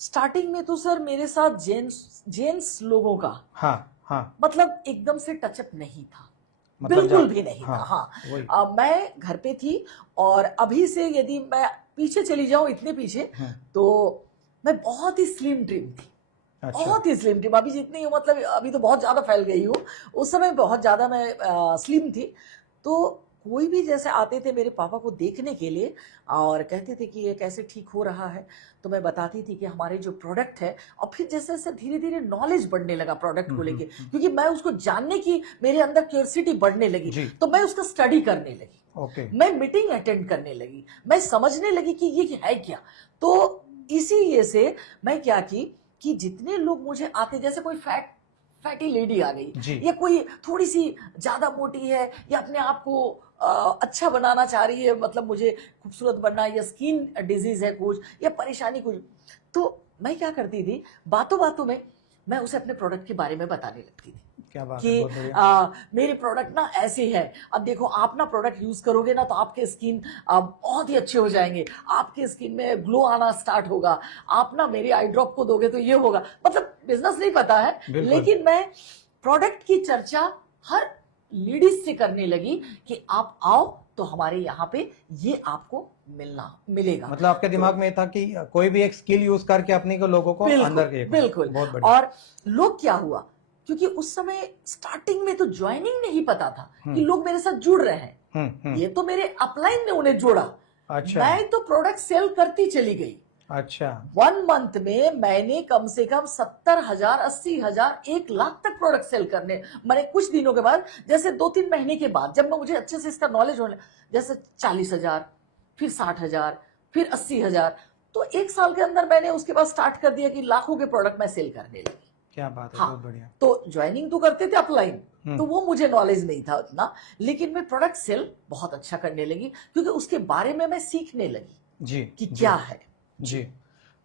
स्टार्टिंग में तो सर मेरे साथ जेंट्स लोगों का हाँ मतलब एकदम से टचअप नहीं था, मतलब बिल्कुल भी नहीं था। हाँ, मैं घर पे थी, और अभी से यदि मैं पीछे चली जाऊं, इतने पीछे, तो मैं बहुत ही स्लिम ट्रिम थी। अच्छा। बहुत ही स्लिम ट्रिम, अभी जितनी मतलब अभी तो बहुत ज्यादा फैल गई हूँ, उस समय बहुत ज्यादा मैं स्लिम थी। तो कोई भी जैसे आते थे मेरे पापा को देखने के लिए और कहते थे कि ये कैसे ठीक हो रहा है, तो मैं बताती थी कि हमारे जो प्रोडक्ट है, और फिर जैसे जैसे धीरे धीरे नॉलेज बढ़ने लगा प्रोडक्ट को लेके, क्योंकि मैं उसको जानने की मेरे अंदर क्यूरियोसिटी बढ़ने लगी, तो मैं उसका स्टडी करने लगी। मैं मीटिंग अटेंड करने लगी, मैं समझने लगी कि ये है क्या। तो इसी से मैं क्या की कि जितने लोग मुझे आते, जैसे कोई फैटी लेडी आ गई, या कोई थोड़ी सी ज्यादा मोटी है, या अपने आप को अच्छा बनाना चाह रही है, मतलब मुझे खूबसूरत बनना, या स्किन डिजीज है कुछ, या परेशानी कुछ, तो मैं क्या करती थी, बातों बातों में मैं उसे अपने प्रोडक्ट के बारे में बताने लगती थी। क्या बात कि मेरे प्रोडक्ट ना ऐसे है, अब देखो आप ना प्रोडक्ट यूज करोगे ना तो आपके स्किन बहुत ही अच्छे हो जाएंगे, आपके स्किन में ग्लो आना स्टार्ट होगा, आप ना मेरे आई ड्रॉप को दोगे तो ये होगा। मतलब बिजनेस नहीं पता है, लेकिन मैं प्रोडक्ट की चर्चा हर लेडीज से करने लगी कि आप आओ तो हमारे यहाँ पे ये आपको मिलेगा। मतलब आपके दिमाग में था कि कोई भी एक स्किल यूज करके अपने को लोगों को अंदर के। बिल्कुल। और लोग क्या हुआ, क्योंकि उस समय स्टार्टिंग में तो ज्वाइनिंग नहीं पता था कि लोग मेरे साथ जुड़ रहे हैं, ये तो मेरे अपलाइन ने उन्हें जोड़ा। अच्छा। मैं तो प्रोडक्ट सेल करती चली गई। अच्छा। 1 मंथ में मैंने कम से कम 70,000, 80,000, 1 लाख तक प्रोडक्ट सेल करने, मैंने कुछ दिनों के बाद, जैसे 2-3 महीने के बाद जब मैं मुझे अच्छे से इसका नॉलेज होने, जैसे 40,000, फिर 60,000, फिर 80,000, तो 1 साल के अंदर मैंने उसके बाद स्टार्ट कर दिया कि लाखों के प्रोडक्ट मैं सेल करने लगी। क्या बात है। हाँ, बहुत बढ़िया। तो ज्वाइनिंग तो करते थे अपलाइन, तो वो मुझे नॉलेज नहीं था उतना, लेकिन मैं प्रोडक्ट सेल बहुत अच्छा करने लगी, क्योंकि उसके बारे में मैं सीखने लगी जी कि क्या है जी।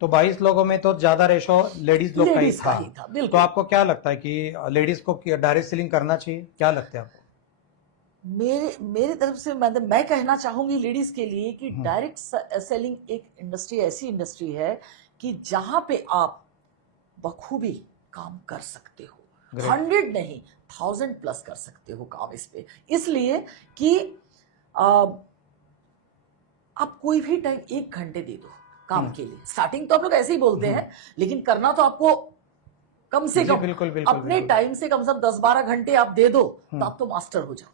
तो 22 लोगों में तो ज्यादा रेशो लेडीज लोग का ही था। बिल्कुल। तो आपको क्या लगता है कि लेडीज को डायरेक्ट सेलिंग करना चाहिए, क्या लगता है आपको? मेरे तरफ से मैं कहना चाहूंगी लेडीज के लिए कि डायरेक्ट सेलिंग एक इंडस्ट्री, ऐसी इंडस्ट्री है कि जहां पे आप बखूबी काम कर सकते हो, 100 नहीं 1000 प्लस कर सकते हो काम इस पे, इसलिए कि आप कोई भी टाइम 1 घंटे दे दो काम के लिए। स्टार्टिंग तो आप लोग ऐसे ही बोलते हैं, लेकिन करना तो आपको कम से कम अपने टाइम से कम से कम 10-12 घंटे आप दे दो, तो आप तो मास्टर हो जाओ,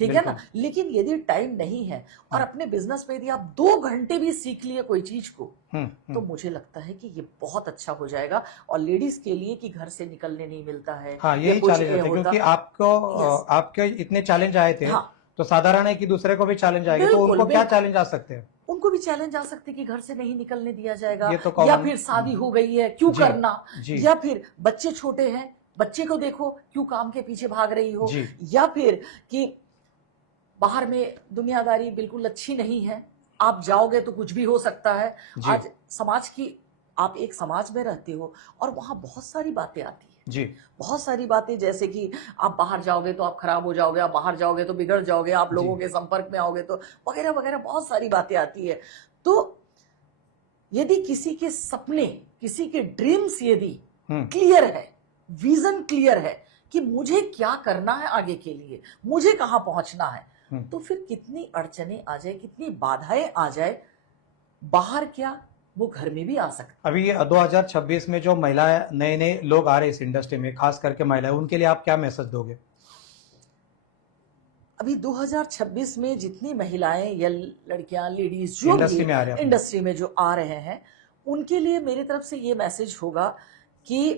ठीक है ना। लेकिन यदि टाइम नहीं है और अपने बिजनेस पे यदि आप 2 घंटे भी सीख लिए कोई चीज को, तो मुझे लगता है कि ये बहुत अच्छा हो जाएगा। और लेडीज के लिए कि घर से निकलने नहीं मिलता है, हाँ, यही चैलेंज है, क्योंकि आपके इतने चैलेंज आए थे, तो साधारण है कि दूसरे को भी चैलेंज आएगा, तो उनको क्या चैलेंज आ सकते हैं? उनको भी चैलेंज आ सकते कि घर से नहीं निकलने दिया जाएगा, तो या फिर शादी हो गई है क्यों करना, या फिर बच्चे छोटे हैं, बच्चे को देखो क्यों काम के पीछे भाग रही हो, या फिर कि बाहर में दुनियादारी बिल्कुल अच्छी नहीं है, आप जाओगे तो कुछ भी हो सकता है। आज समाज की, आप एक समाज में रहते हो और वहां बहुत सारी बातें आती है जी, बहुत सारी बातें, जैसे कि आप बाहर जाओगे तो आप खराब हो जाओगे, आप बाहर जाओगे तो बिगड़ जाओगे, आप लोगों के संपर्क में आओगे तो वगैरह वगैरह बहुत सारी बातें आती है। तो यदि किसी के सपने, किसी के ड्रीम्स यदि क्लियर है, विजन क्लियर है कि मुझे क्या करना है आगे के लिए, मुझे कहां पहुंचना है, तो फिर कितनी अड़चने आ जाए, कितनी बाधाएं आ जाए, बाहर क्या वो घर में भी आ सकता। अभी 2026 में जो महिलाएं, नए नए लोग आ रहे हैं इस इंडस्ट्री में, खास करके महिलाएं, उनके लिए आप क्या मैसेज दोगे? अभी 2026 में जितनी महिलाएं या लड़कियां, लेडीज जो इंडस्ट्री में आ रहे हैं, इंडस्ट्री में जो आ रहे हैं, उनके लिए मेरी तरफ से ये मैसेज होगा कि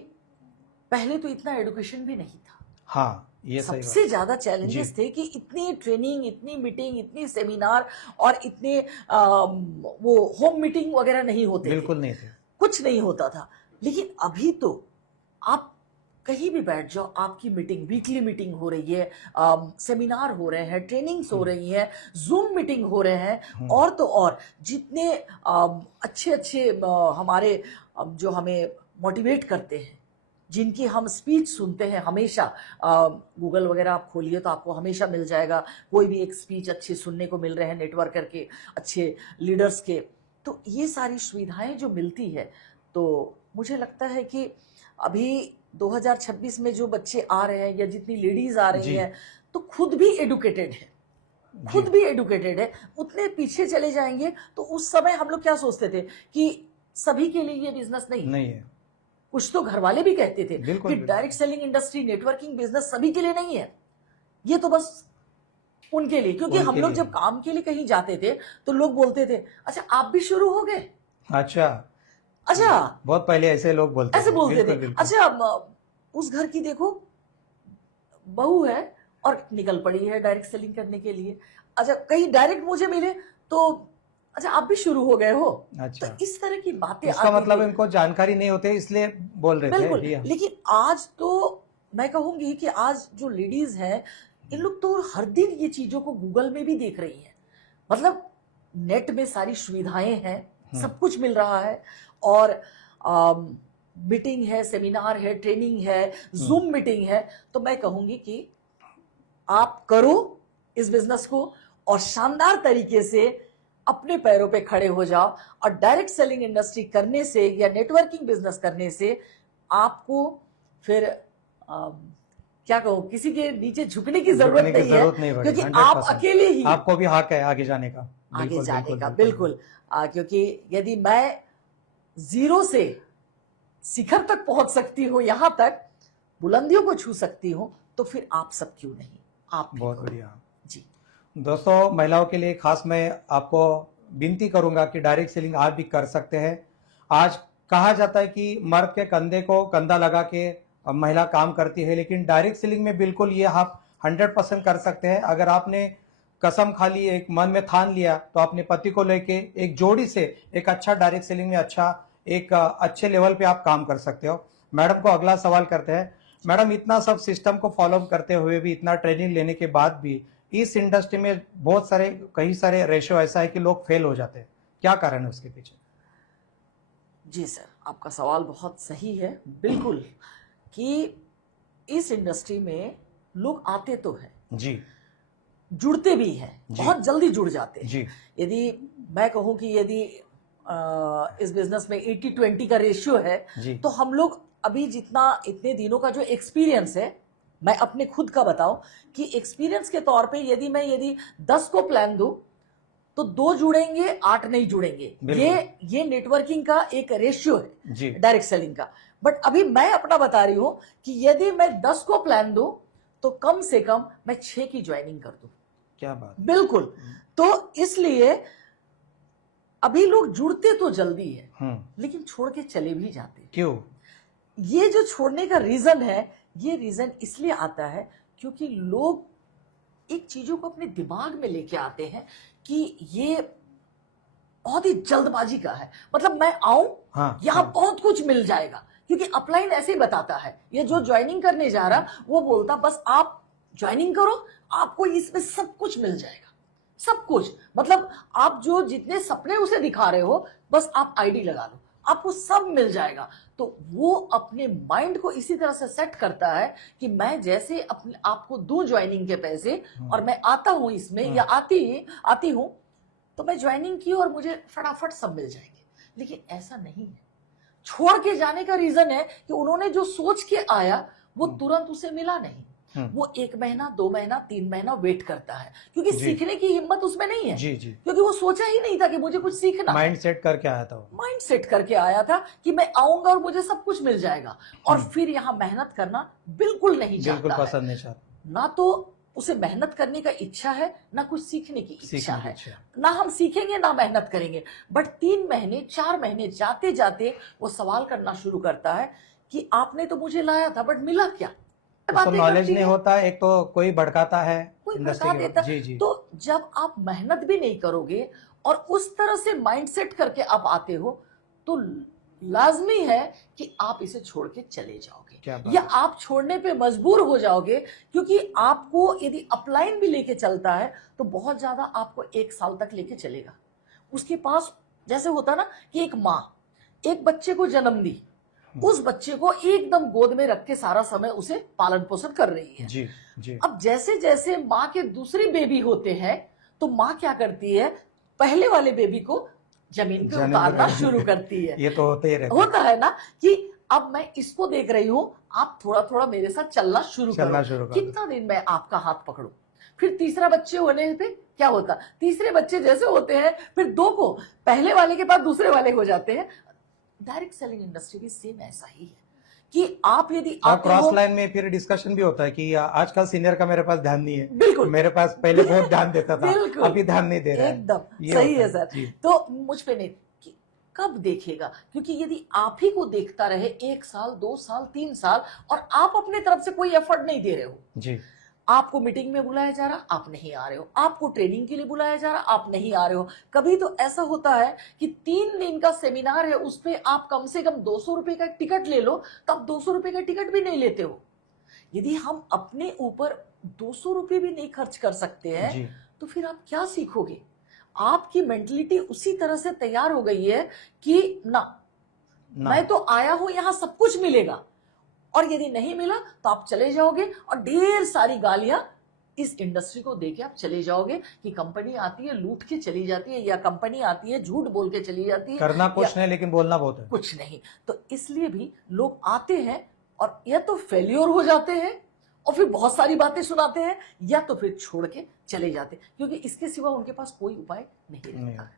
पहले तो इतना एजुकेशन भी नहीं था। हाँ, ये सही सबसे ज्यादा चैलेंजेस थे कि इतनी ट्रेनिंग, इतनी मीटिंग, इतनी सेमिनार और इतने वो होम मीटिंग वगैरह नहीं होते, बिल्कुल नहीं थे, कुछ नहीं होता था। लेकिन अभी तो आप कहीं भी बैठ जाओ, आपकी मीटिंग, वीकली मीटिंग हो रही है, सेमिनार हो रहे हैं, ट्रेनिंग्स हो रही हैं, जूम मीटिंग हो रहे हैं, और तो और जितने अच्छे अच्छे हमारे जो हमें मोटिवेट करते हैं, जिनकी हम स्पीच सुनते हैं हमेशा, गूगल वगैरह आप खोलिए तो आपको हमेशा मिल जाएगा, कोई भी एक स्पीच अच्छे सुनने को मिल रहे हैं नेटवर्कर के, अच्छे लीडर्स के। तो ये सारी सुविधाएं जो मिलती है, तो मुझे लगता है कि अभी 2026 में जो बच्चे आ रहे हैं या जितनी लेडीज आ रही हैं, तो खुद भी एडुकेटेड है, खुद भी एडुकेटेड है। उतने पीछे चले जाएंगे तो उस समय हम लोग क्या सोचते थे कि सभी के लिए ये बिजनेस नहीं है। कुछ तो घर वाले भी कहते थे कि direct selling industry, networking business सभी के लिए नहीं है, ये तो बस उनके लिए। क्योंकि हम लोग जब काम के लिए कहीं जाते थे तो लोग बोलते थे, अच्छा आप भी शुरू हो गए? अच्छा, बहुत पहले ऐसे लोग बोलते थे। अच्छा उस घर की देखो बहू है और निकल पड़ी है डायरेक्ट सेलिंग करने के लिए। अच्छा कहीं डायरेक्ट मुझे मिले तो अच्छा आप भी शुरू हो गए हो। अच्छा, तो इस तरह की बातें, इसका मतलब इनको जानकारी नहीं होते इसलिए बोल रहे थे। बिल्कुल। लेकिन आज तो मैं कहूंगी कि आज जो लेडीज हैं, इन लोग तो हर दिन ये चीजों को गूगल में भी देख रही हैं। मतलब नेट में सारी सुविधाएं हैं, सब कुछ मिल रहा है, और मीटिंग है, सेमिनार है, ट्रेनिंग है, जूम मीटिंग है। तो मैं कहूंगी कि आप करो इस बिजनेस को और शानदार तरीके से अपने पैरों पे खड़े हो जाओ। और डायरेक्ट सेलिंग इंडस्ट्री करने से या नेटवर्किंग बिजनेस करने से आपको फिर क्या कहूं, किसी के नीचे झुकने की जरूरत नहीं है, क्योंकि आप अकेले ही, आपको भी हक है आगे जाने का, बिल्कुल। क्योंकि यदि मैं जीरो से शिखर तक पहुंच सकती हूँ, यहां तक बुलंदियों को छू सकती हूँ, तो फिर आप सब क्यों नहीं, आप बहुत बढ़िया जी। दोस्तों, महिलाओं के लिए खास मैं आपको विनती करूंगा कि डायरेक्ट सेलिंग आप भी कर सकते हैं। आज कहा जाता है कि मर्द के कंधे को कंधा लगा के महिला काम करती है, लेकिन डायरेक्ट सेलिंग में बिल्कुल ये आप 100% कर सकते हैं। अगर आपने कसम खा ली, एक मन में ठान लिया, तो अपने पति को लेके एक जोड़ी से एक अच्छा डायरेक्ट सेलिंग में एक अच्छे लेवल पे आप काम कर सकते हो। मैडम को अगला सवाल करते हैं। मैडम, इतना सब सिस्टम को फॉलो करते हुए भी, इतना ट्रेनिंग लेने के बाद भी इस इंडस्ट्री में बहुत सारे, कई सारे रेशो ऐसा है कि लोग फेल हो जाते हैं, क्या कारण है उसके पीछे? जी सर, आपका सवाल बहुत सही है, बिल्कुल, कि इस इंडस्ट्री में लोग आते तो हैं जी, जुड़ते भी हैं, बहुत जल्दी जुड़ जाते हैं जी। यदि मैं कहूं कि यदि इस बिजनेस में 80-20 का रेशियो है, तो हम लोग अभी जितना इतने दिनों का जो एक्सपीरियंस है, मैं अपने खुद का बताऊं कि एक्सपीरियंस के तौर पे यदि 10 को प्लान दूं तो 2 जुड़ेंगे, 8 नहीं जुड़ेंगे। ये नेटवर्किंग का एक रेशियो है डायरेक्ट सेलिंग का। बट अभी मैं अपना बता रही हूं कि यदि मैं 10 को प्लान दूं तो कम से कम मैं 6 की ज्वाइनिंग कर दूं। क्या बात, बिल्कुल। तो इसलिए अभी लोग जुड़ते तो जल्दी है, लेकिन छोड़ के चले भी जाते। क्यों? ये जो छोड़ने का रीजन है, ये रीजन इसलिए आता है क्योंकि लोग एक चीजों को अपने दिमाग में लेके आते हैं कि ये बहुत ही जल्दबाजी का है। मतलब मैं आऊं, यहां बहुत कुछ मिल जाएगा, क्योंकि अपलाइन ऐसे ही बताता है। ये जो ज्वाइनिंग करने जा रहा, वो बोलता बस आप ज्वाइनिंग करो, आपको इसमें सब कुछ मिल जाएगा, सब कुछ। मतलब आप जो जितने सपने उसे दिखा रहे हो, बस आप आईडी लगा लो, आपको सब मिल जाएगा। तो वो अपने माइंड को इसी तरह से सेट करता है कि मैं जैसे अपने आपको दूं ज्वाइनिंग के पैसे, और मैं आता हूं इसमें या आती हूं, तो मैं ज्वाइनिंग की और मुझे फटाफट सब मिल जाएंगे, लेकिन ऐसा नहीं है। छोड़ के जाने का रीजन है कि उन्होंने जो सोच के आया वो तुरंत उसे मिला नहीं, वो 1 महीना 2 महीना 3 महीना वेट करता है, क्योंकि सीखने की हिम्मत उसमें नहीं है। जी जी। क्योंकि वो सोचा ही नहीं था कि मुझे कुछ सीखना, माइंड सेट करके आया था, माइंड सेट करके आया था कि मैं आऊंगा और मुझे सब कुछ मिल जाएगा, और फिर यहाँ मेहनत करना बिल्कुल नहीं चाहता, बिल्कुल पसंद नहीं चाहता। ना तो उसे मेहनत करने का इच्छा है, ना कुछ सीखने की इच्छा है, ना हम सीखेंगे ना मेहनत करेंगे। बट 3 महीने 4 महीने जाते जाते वो सवाल करना शुरू करता है कि आपने तो मुझे लाया था बट मिला क्या। उसको नॉलेज नहीं होता, एक तो कोई भड़काता है, कोई भड़का देता। जी जी। तो जब आप मेहनत भी नहीं करोगे और उस तरह से माइंडसेट करके आप आते हो, तो लाजमी है कि आप इसे छोड़ के चले जाओगे, या आप छोड़ने पे मजबूर हो जाओगे, क्योंकि आपको यदि अपलाइन भी लेके चलता है तो बहुत ज्यादा आपको 1 साल तक लेके चलेगा। उसके पास जैसे होता ना कि एक माँ एक बच्चे को जन्म दी, उस बच्चे को एकदम गोद में रख के सारा समय उसे पालन पोषण कर रही है। जी जी। अब जैसे जैसे माँ के दूसरी बेबी होते हैं तो माँ क्या करती है, पहले वाले बेबी को जमीन पे उतारना शुरू करती है। ये तो होता है ना कि अब मैं इसको देख रही हूँ, आप थोड़ा थोड़ा मेरे साथ चलना शुरू करो, कितना दिन मैं आपका हाथ पकड़ूं। फिर तीसरा बच्चे होने पे क्या होता, तीसरे बच्चे जैसे होते हैं फिर 2 को पहले वाले के बाद दूसरे वाले हो जाते हैं। डायरेक्ट सेलिंग इंडस्ट्री भी सेम ऐसा ही है कि आप यदि क्रॉस लाइन में फिर डिस्कशन भी होता है कि आजकल सीनियर का मेरे पास ध्यान नहीं है, बिल्कुल मेरे पास पहले बहुत ध्यान देता था, अभी ध्यान नहीं दे रहा है। एकदम सही है सर। तो मुझ पे नहीं, कब देखेगा, क्योंकि यदि आप ही को देखता रहे 1 साल 2 साल 3 साल और आप अपने तरफ से कोई एफर्ट नहीं दे रहे हो जी, आपको मीटिंग में बुलाया जा रहा, आप नहीं आ रहे हो, आपको ट्रेनिंग के लिए बुलाया जा रहा, आप नहीं आ रहे हो। कभी तो ऐसा होता है कि 3 दिन का सेमिनार है, उस पे आप कम से कम 200 रुपए का टिकट ले लो, तो आप 200 रुपए का टिकट भी नहीं लेते हो। यदि हम अपने ऊपर 200 रुपए भी नहीं खर्च कर सकते हैं तो फिर आप क्या सीखोगे। आपकी मेंटलिटी उसी तरह से तैयार हो गई है कि ना मैं तो आया हूं, यहां सब कुछ मिलेगा, और यदि नहीं मिला तो आप चले जाओगे और ढेर सारी गालियां इस इंडस्ट्री को देके आप चले जाओगे कि कंपनी आती है लूट के चली जाती है, या कंपनी आती है झूठ बोल के चली जाती है, करना कुछ नहीं लेकिन बोलना बहुत है, कुछ नहीं। तो इसलिए भी लोग आते हैं और या तो फेल्योर हो जाते हैं और फिर बहुत सारी बातें सुनाते हैं, या तो फिर छोड़ के चले जाते हैं, क्योंकि इसके सिवा उनके पास कोई उपाय नहीं रहता।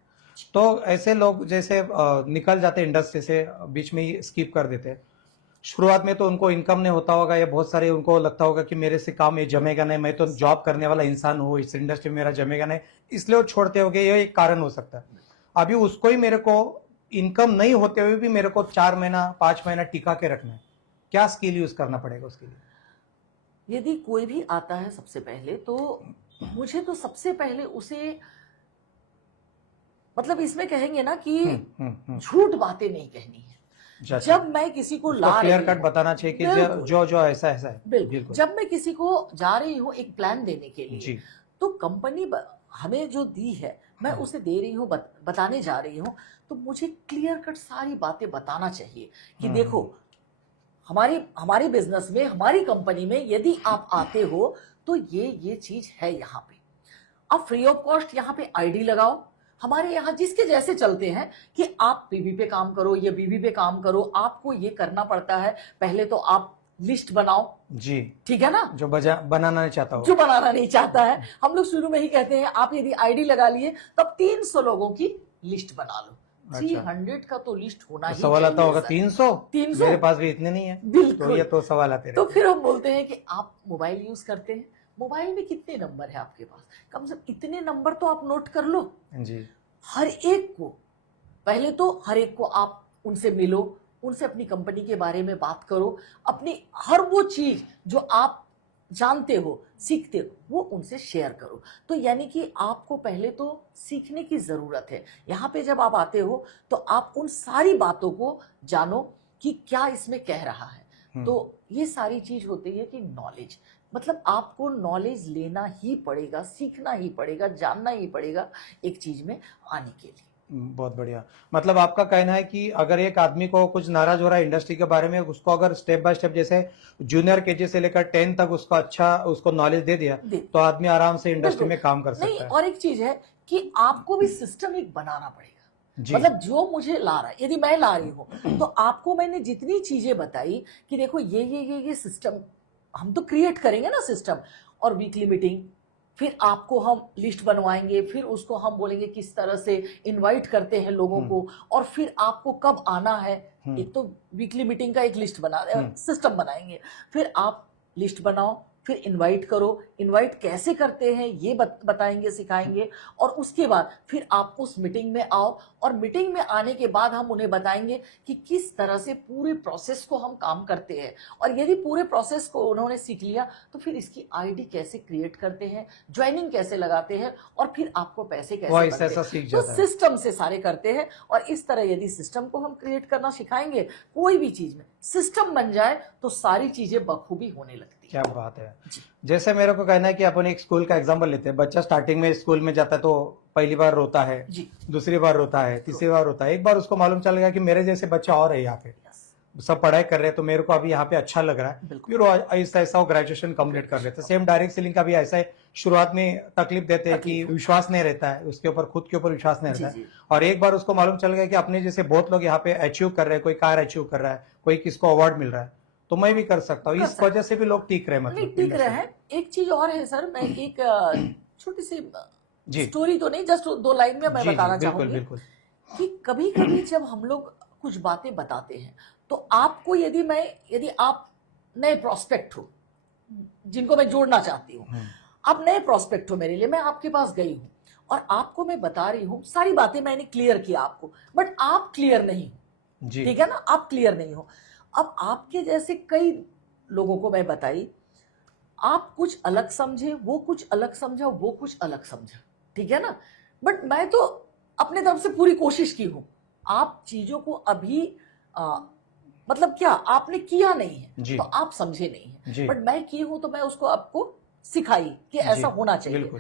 तो ऐसे लोग जैसे निकल जाते इंडस्ट्री से, बीच में ही स्किप कर देते हैं, शुरुआत में तो उनको इनकम नहीं होता होगा, या बहुत सारे उनको लगता होगा कि मेरे से काम ये जमेगा नहीं, मैं तो जॉब करने वाला इंसान हूँ, इस इंडस्ट्री में मेरा जमेगा नहीं, इसलिए वो छोड़ते होंगे, ये एक कारण हो सकता है। अभी उसको ही मेरे को इनकम नहीं होते हुए भी मेरे को 4 महीना 5 महीना टिका के रखना है, क्या स्किल यूज करना पड़ेगा उसके लिए? यदि कोई भी आता है सबसे पहले तो मुझे तो सबसे पहले उसे मतलब इसमें कहेंगे ना कि झूठ बातें नहीं कहनी है। जब मैं किसी को ला क्लियर कट बताना चाहिए कि जो ऐसा है। बिल्कुल। जब मैं किसी को जा रही हूँ एक प्लान देने के लिए, तो कंपनी हमें जो दी है मैं उसे दे रही हूँ, बताने जा रही हूँ, तो मुझे क्लियर कट सारी बातें बताना चाहिए कि देखो हमारी बिजनेस में, हमारी कंपनी में यदि आप आते हो तो ये चीज है यहाँ पे, आप फ्री ऑफ कॉस्ट यहाँ पे आईडी लगाओ। हमारे यहाँ जिसके जैसे चलते हैं कि आप पीबी पे काम करो या बीबी पे काम करो, आपको ये करना पड़ता है, पहले तो आप लिस्ट बनाओ जी, ठीक है ना, जो बनाना नहीं चाहता हो, जो बनाना नहीं चाहता है, हम लोग शुरू में ही कहते हैं आप यदि आईडी लगा लिए तब 300 लोगों की लिस्ट बना लो। 300 का तो लिस्ट होना ही सवाल आता होगा, 300 मेरे पास भी इतने नहीं है, बिल्कुल, तो ये तो सवाल आते हैं। तो फिर हम बोलते हैं कि आप मोबाइल यूज करते हैं, मोबाइल में कितने नंबर है आपके पास, कम से कम इतने नंबर तो आप नोट कर लो जी। हर एक को पहले तो हर एक को आप उनसे मिलो, उनसे अपनी कंपनी के बारे में बात करो, अपनी हर वो चीज जो आप जानते हो सीखते हो वो उनसे शेयर करो। तो यानी कि आपको पहले तो सीखने की जरूरत है। यहाँ पे जब आप आते हो तो आप उन सारी बातों को जानो कि क्या इसमें कह रहा है। तो ये सारी चीज होती है कि नॉलेज, मतलब आपको नॉलेज लेना ही पड़ेगा, सीखना ही पड़ेगा, जानना ही पड़ेगा एक चीज में आने के लिए। बहुत बढ़िया। मतलब आपका कहना है कि अगर एक आदमी को कुछ नाराज हो रहा है इंडस्ट्री के बारे में, उसको अगर स्टेप बाय स्टेप जैसे जूनियर केजी से लेकर 10 तक उसको अच्छा उसको नॉलेज दे दिया तो आदमी आराम से इंडस्ट्री में काम कर सकता है। और एक चीज है कि आपको भी सिस्टम एक बनाना पड़ेगा। मतलब जो मुझे ला रहा है, यदि मैं ला रही हूँ तो आपको मैंने जितनी चीजें बताई कि देखो ये सिस्टम हम तो क्रिएट करेंगे ना सिस्टम, और वीकली मीटिंग, फिर आपको हम लिस्ट बनवाएंगे, फिर उसको हम बोलेंगे किस तरह से इनवाइट करते हैं लोगों को, और फिर आपको कब आना है। एक तो वीकली मीटिंग का एक लिस्ट बना सिस्टम बनाएंगे, फिर आप लिस्ट बनाओ, फिर इनवाइट करो, इनवाइट कैसे करते हैं ये बताएंगे, सिखाएंगे, और उसके बाद फिर आप उस मीटिंग में आओ, और मीटिंग में आने के बाद हम उन्हें बताएंगे कि किस तरह से पूरे प्रोसेस को हम काम करते हैं, और यदि पूरे प्रोसेस को उन्होंने सीख लिया तो फिर इसकी आईडी कैसे क्रिएट करते हैं, ज्वाइनिंग कैसे लगाते हैं, और फिर आपको पैसे कैसे बनते हैं, तो सिस्टम से सारे करते हैं। और इस तरह यदि सिस्टम को हम क्रिएट करना सिखाएंगे, कोई भी चीज में सिस्टम बन जाए तो सारी चीजें बखूबी होने लगती है। क्या बात है। जैसे मेरे को कहना है कि अपन एक स्कूल का एग्जांपल लेते हैं, बच्चा स्टार्टिंग में स्कूल में जाता है तो पहली बार रोता है, दूसरी बार रोता है, तीसरी बार रोता है, एक बार उसको मालूम चल गया कि मेरे जैसे बच्चा और है यहाँ पे, सब पढ़ाई कर रहे हैं तो मेरे को अभी यहाँ पे अच्छा लग रहा है, फिर ऐसा ऐसा वो ग्रेजुएशन कंप्लीट कर लेते हैं। सेम डायरेक्ट सेलिंग का भी ऐसा है, शुरुआत में तकलीफ देते हैं कि विश्वास नहीं रहता है उसके ऊपर, खुद के ऊपर विश्वास नहीं रहता है, और एक बार उसको मालूम चल गया कि अपने जैसे बहुत लोग यहाँ पे अचीव कर रहे हैं, कोई कार अचीव कर रहा है, कोई किसको अवार्ड मिल रहा है, तो मैं भी कर सकता हूँ। इस वजह से भी लोग टिक रहे हैं, मतलब टिक रहे हैं। एक चीज और है सर, मैं एक छोटी सी स्टोरी तो नहीं, जस्ट 2 लाइन में मैं बताना चाहूंगी कि कभी कभी जब हम लोग कुछ बातें बताते हैं तो आपको यदि आप नए प्रोस्पेक्ट हो, जिनको मैं जोड़ना चाहती हूँ, आप नए प्रोस्पेक्ट हो मेरे लिए, मैं आपके पास गई हूँ और आपको मैं बता रही हूँ सारी बातें, मैंने क्लियर किया आपको, बट आप क्लियर नहीं हो, ठीक है ना, आप क्लियर नहीं हो। अब आपके जैसे कई लोगों को मैं बताई, आप कुछ अलग समझे, वो कुछ अलग समझा, वो कुछ अलग समझा, ठीक है ना, बट मैं तो अपने तरफ से पूरी कोशिश की हूं। आप चीजों को अभी मतलब क्या आपने किया नहीं है तो आप समझे नहीं है, बट मैं की हूं तो मैं उसको आपको सिखाई कि ऐसा होना चाहिए।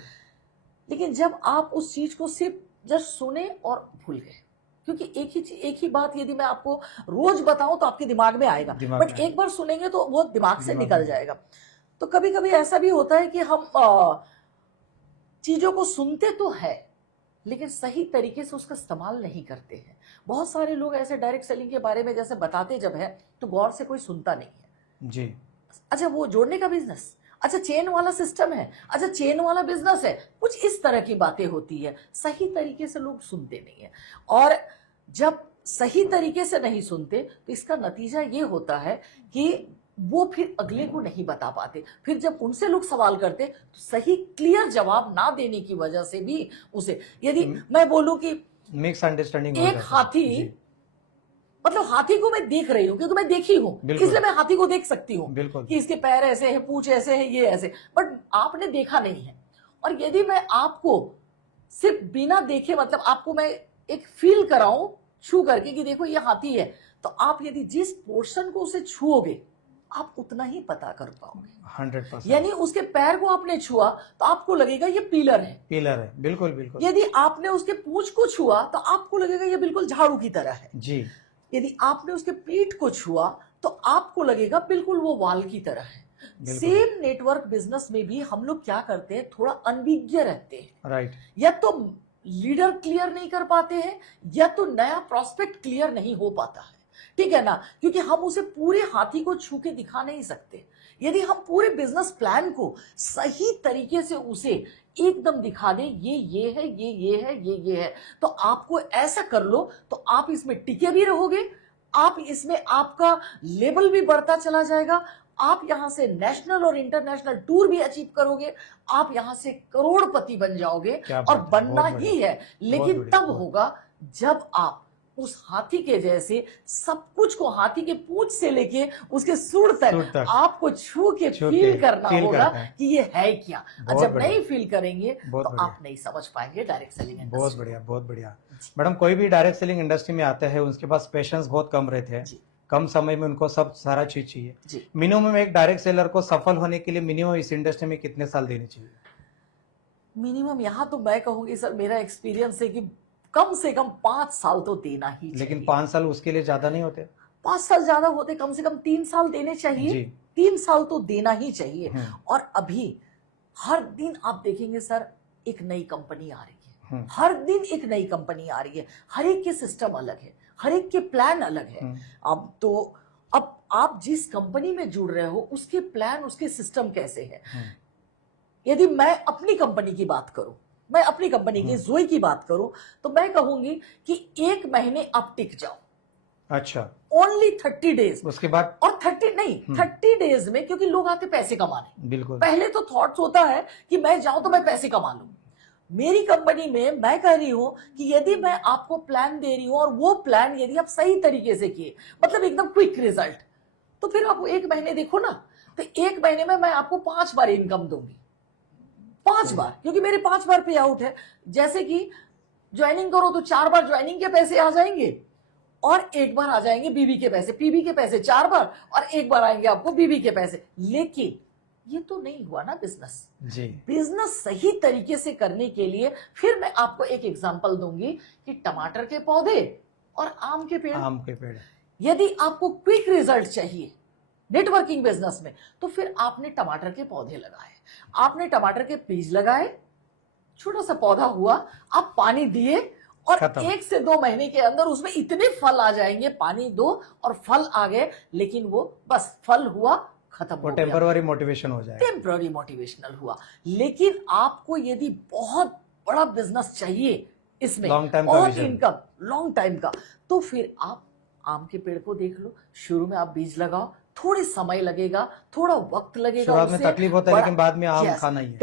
लेकिन जब आप उस चीज को सिर्फ जस्ट सुने और भूल गए, क्योंकि एक ही बात यदि मैं आपको रोज बताऊं तो आपके दिमाग में आएगा, बट एक बार सुनेंगे तो वो दिमाग से निकल जाएगा। तो कभी कभी ऐसा भी होता है कि हम चीजों को सुनते तो है लेकिन सही तरीके से उसका इस्तेमाल नहीं करते हैं। बहुत सारे लोग ऐसे डायरेक्ट सेलिंग के बारे में जैसे बताते जब है तो गौर से कोई सुनता नहीं है जी। अच्छा, वो जोड़ने का बिजनेस, अच्छा चेन वाला सिस्टम है, अच्छा चेन वाला बिजनेस है, कुछ इस तरह की बातें होती है, सही तरीके से लोग सुनते नहीं है। और जब सही तरीके से नहीं सुनते तो इसका नतीजा ये होता है कि वो फिर अगले को नहीं बता पाते। फिर जब उनसे लोग सवाल करते तो सही क्लियर जवाब ना देने की वजह से भी उसे, यदि मैं बोलूं कि मिक्स अंडरस्टैंडिंग, एक हाथी, मतलब हाथी को मैं देख रही हूँ क्योंकि मैं देखी हूँ, इसलिए मैं हाथी को देख सकती हूँ कि इसके पैर ऐसे हैं, पूंछ ऐसे है, ये ऐसे, बट आपने देखा नहीं है। और यदि मैं आपको सिर्फ बिना देखे, मतलब आपको मैं एक फील कराऊं छू करके कि देखो ये हाथी है, तो आप यदि जिस पोर्शन को उसे छुओगे आप उतना ही पता कर पाओगे 100%। यानी उसके पैर को आपने छुआ तो आपको लगेगा ये पिलर है, पिलर है, बिल्कुल बिल्कुल। यदि आपने उसके पूंछ को छुआ तो आपको लगेगा ये बिल्कुल झाड़ू की तरह है जी। यदि आपने उसके पीठ को छुआ तो आपको लगेगा बिल्कुल वो वाल की तरह है। सेम नेटवर्क बिजनेस में भी हम लोग क्या करते हैं, थोड़ा अनभिज्ञ रहते हैं, राइट। या तो लीडर क्लियर नहीं कर पाते हैं या तो नया प्रोस्पेक्ट क्लियर नहीं हो पाता है, ठीक है ना, क्योंकि हम उसे पूरे हाथी को छू के दिखा नहीं सकते। यदि हम पूरे बिजनेस प्लान को सही तरीके से उसे एकदम दिखा दें, ये है, ये है, ये है, तो आपको ऐसा कर लो तो आप इसमें टिके भी रहोगे, आप इसमें आपका लेवल भी बढ़ता चला जाएगा, आप यहां से नेशनल और इंटरनेशनल टूर भी अचीव करोगे, आप यहां से करोड़पति बन जाओगे। और बनना ही है, लेकिन तब होगा जब आप उस हाथी के जैसे सब कुछ को, हाथी के पूंछ से लेके उसके सूंड तक आपको छू के फील करना होगा कि ये है क्या। जब नहीं फील करेंगे तो आप नहीं समझ पाएंगे डायरेक्ट सेलिंग इंडस्ट्री। बहुत बढ़िया, बहुत बढ़िया मैडम। कोई भी डायरेक्ट सेलिंग इंडस्ट्री में आता है उसके पास पेशेंस बहुत कम रहते हैं, कम समय में उनको सब सारा चीज चाहिए। मिनिमम एक डायरेक्ट सेलर को सफल होने के लिए मिनिमम इस इंडस्ट्री में कितने साल देने चाहिए? मिनिमम यहाँ तो मैं कहूंगी सर, मेरा एक्सपीरियंस है कि कम से कम 5 साल तो देना ही चाहिए। लेकिन 5 साल उसके लिए ज्यादा नहीं होते? 5 साल ज्यादा होते, कम से कम 3 साल देने चाहिए। 3 साल तो देना ही चाहिए। और अभी हर दिन आप देखेंगे सर, एक नई कंपनी आ रही है, हर दिन एक नई कंपनी आ रही है, हर एक के सिस्टम अलग है, हर एक के प्लान अलग है। अब आप जिस कंपनी में जुड़ रहे हो उसके प्लान, उसके सिस्टम कैसे है। यदि मैं अपनी कंपनी की बात करूं, मैं अपनी कंपनी की जोई की बात करूं, तो मैं कहूंगी कि 1 महीने आप टिक जाओ। अच्छा, ओनली 30 डेज, उसके बाद? और 30 डेज में, क्योंकि लोग आते पैसे कमाने। बिल्कुल। पहले तो थॉट्स होता है कि मैं जाऊं तो मैं पैसे कमा लूं। मेरी कंपनी में मैं कह रही हूं कि यदि मैं आपको प्लान दे रही हूं और वो प्लान यदि आप सही तरीके से किए, मतलब एकदम क्विक रिजल्ट, तो फिर आप 1 महीने देखो ना, तो 1 महीने में मैं आपको 5 बार इनकम दूंगी, 5 बार, क्योंकि मेरे 5 बार पे आउट है। जैसे कि ज्वाइनिंग करो तो 4 बार ज्वाइनिंग के पैसे आ जाएंगे, और 1 बार आ जाएंगे बीबी के पैसे, पीबी के पैसे 4 बार, और 1 बार आएंगे आपको बीबी के पैसे। लेकिन ये तो नहीं हुआ ना बिजनेस जी। बिजनेस सही तरीके से करने के लिए फिर मैं आपको एक एग्जांपल दूंगी कि टमाटर के पौधे और आम के पेड़। यदि आपको क्विक रिजल्ट चाहिए नेटवर्किंग बिजनेस में, तो फिर आपने टमाटर के पौधे लगाए, आपने टमाटर के बीज लगाए, छोटा सा पौधा हुआ, आप पानी दिए, और 1 से 2 महीने के अंदर उसमें इतने फल आ जाएंगे, पानी दो और फल आ गए। लेकिन वो बस फल हुआ, खत्म हो गया, टेम्पररी मोटिवेशन हो जाएगा, टेम्पररी मोटिवेशनल हुआ। लेकिन आपको यदि बहुत बड़ा बिजनेस चाहिए इसमें, लॉन्ग टाइम और इनकम लॉन्ग टाइम का, तो फिर आप आम के पेड़ को देख लो। शुरू में आप बीज लगाओ, थोड़ी समय लगेगा, थोड़ा वक्त लगेगा, शुरुआत में तकलीफ होता है, लेकिन बाद में आम खाना ही है।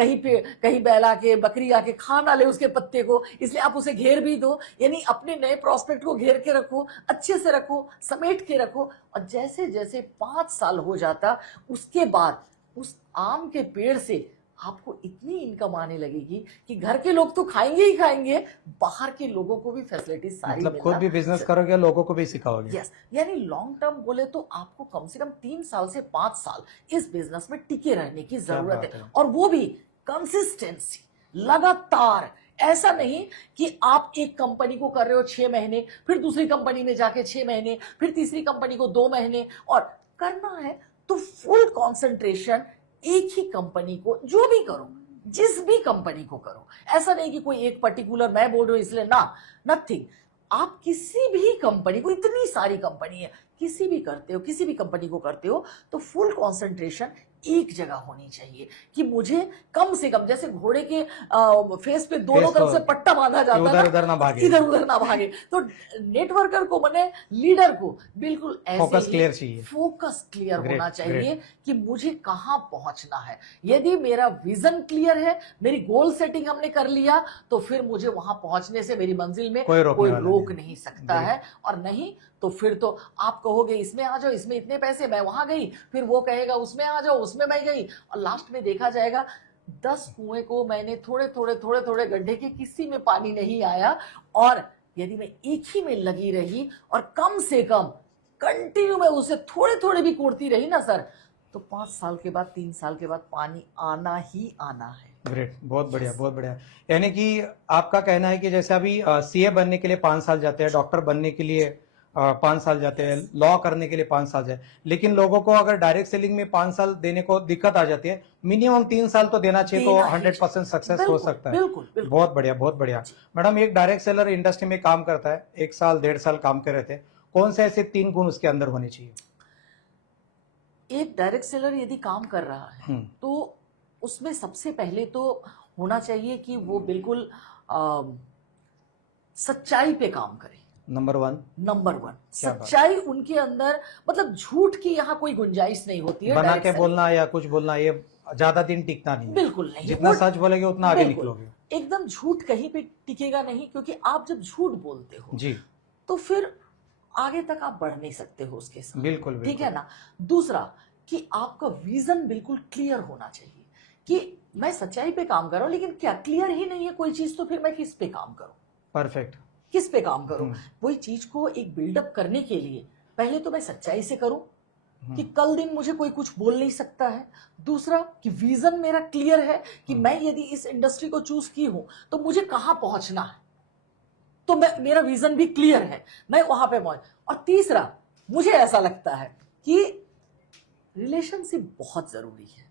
कहीं बैल आके, बकरी आके खा ना ले उसके पत्ते को, इसलिए आप उसे घेर भी दो। यानी अपने नए प्रोस्पेक्ट को घेर के रखो, अच्छे से रखो, समेट के रखो। और जैसे जैसे 5 साल हो जाता, उसके बाद उस आम के पेड़ से आपको इतनी इनकम आने लगेगी कि घर के लोग तो खाएंगे ही खाएंगे, बाहर के लोगों को भी फैसिलिटीज सारी, मतलब खुद भी बिजनेस करोगे, लोगों को भी सिखाओगे। यस, यानी लॉन्ग टर्म बोले तो आपको कम से कम 3 साल से 5 साल इस बिजनेस में टिके रहने की जरूरत है। और वो भी कंसिस्टेंसी, लगातार। ऐसा नहीं कि आप एक कंपनी को कर रहे हो 6 महीने, फिर दूसरी कंपनी में जाके 6 महीने, फिर तीसरी कंपनी को 2 महीने, और करना है तो फुल कंसंट्रेशन एक ही कंपनी को, जो भी करो, जिस भी कंपनी को करो। ऐसा नहीं कि कोई एक पर्टिकुलर मैं बोल रही हूं इसलिए, ना, नथिंग। आप किसी भी कंपनी को, इतनी सारी कंपनी है, किसी भी करते हो, किसी भी कंपनी को करते हो, तो फुल कंसंट्रेशन एक जगह होनी चाहिए कि मुझे कम से कम, जैसे घोड़े के फेस पे दोनों तरफ से पट्टा बांधा जाता है, इधर उधर ना भागे, इधर उधर ना भागे। तो नेटवर्कर को, माने लीडर को, बिल्कुल ऐसे फोकस क्लियर चाहिए, फोकस क्लियर होना चाहिए कि मुझे कहां पहुंचना है। यदि मेरा विजन क्लियर है, मेरी गोल सेटिंग हमने कर लिया, तो फिर मुझे वहां पहुंचने से, मेरी मंजिल में कोई रोक नहीं सकता है। और नहीं तो फिर तो आप कहोगे इसमें आ जाओ, इसमें इतने पैसे, मैं वहां गई, फिर वो कहेगा उसमें आ जाओ, उसमें मैं गई, और लास्ट में देखा जाएगा 10 कुएं को मैंने थोड़े थोड़े गड्ढे के, किसी में पानी नहीं आया। और यदि मैं एक ही में लगी रही और कम से कम कंटिन्यू में उसे थोड़े भी कोड़ती रही ना सर, तो 5 साल के बाद, 3 साल के बाद पानी आना ही आना है। ग्रेट, बहुत बढ़िया, बहुत बढ़िया। यानी कि आपका कहना है कि जैसे अभी सीए बनने के लिए 5 साल जाते हैं, डॉक्टर बनने के लिए 5 साल जाते हैं, लॉ करने के लिए 5 साल जाए, लेकिन लोगों को अगर डायरेक्ट सेलिंग में 5 साल देने को दिक्कत आ जाती है, मिनिमम 3 साल तो देना चाहिए, तो 100% सक्सेस हो सकता है। बिल्कुल। बहुत बढ़िया, बहुत बढ़िया। मैडम, एक डायरेक्ट सेलर इंडस्ट्री में काम करता है, 1 साल 1.5 साल काम कर रहे थे, कौन से ऐसे 3 गुण उसके अंदर होने चाहिए? एक डायरेक्ट सेलर यदि काम कर रहा है तो उसमें सबसे पहले तो होना चाहिए कि वो बिल्कुल सच्चाई पे काम करे। नंबर वन सच्चाई उनके अंदर, मतलब झूठ की यहाँ कोई गुंजाइश नहीं होती है। बना के बोलना या कुछ बोलना, ये ज्यादा दिन टिकता नहीं। बिल्कुल नहीं, जितना सच बोलेगे उतना आगे निकलोगे। एकदम झूठ कहीं पे टिकेगा नहीं, क्योंकि आप जब झूठ बोलते हो जी, तो फिर आगे तक आप बढ़ नहीं सकते हो उसके साथ। बिल्कुल, ठीक है ना। दूसरा कि आपका विजन बिल्कुल क्लियर होना चाहिए कि मैं सच्चाई पे काम कर रहा हूं, लेकिन क्या क्लियर ही नहीं है कोई चीज, तो फिर मैं किस पे काम करूं? परफेक्ट, किस पे काम करूं? कोई चीज को एक बिल्डअप करने के लिए पहले तो मैं सच्चाई से करूं कि कल दिन मुझे कोई कुछ बोल नहीं सकता है। दूसरा कि विजन मेरा क्लियर है कि मैं यदि इस इंडस्ट्री को चूज की हूं तो मुझे कहां पहुंचना है। तो मेरा विजन भी क्लियर है, मैं वहां पे पहुंच। और तीसरा, मुझे ऐसा लगता है कि रिलेशनशिप बहुत जरूरी है,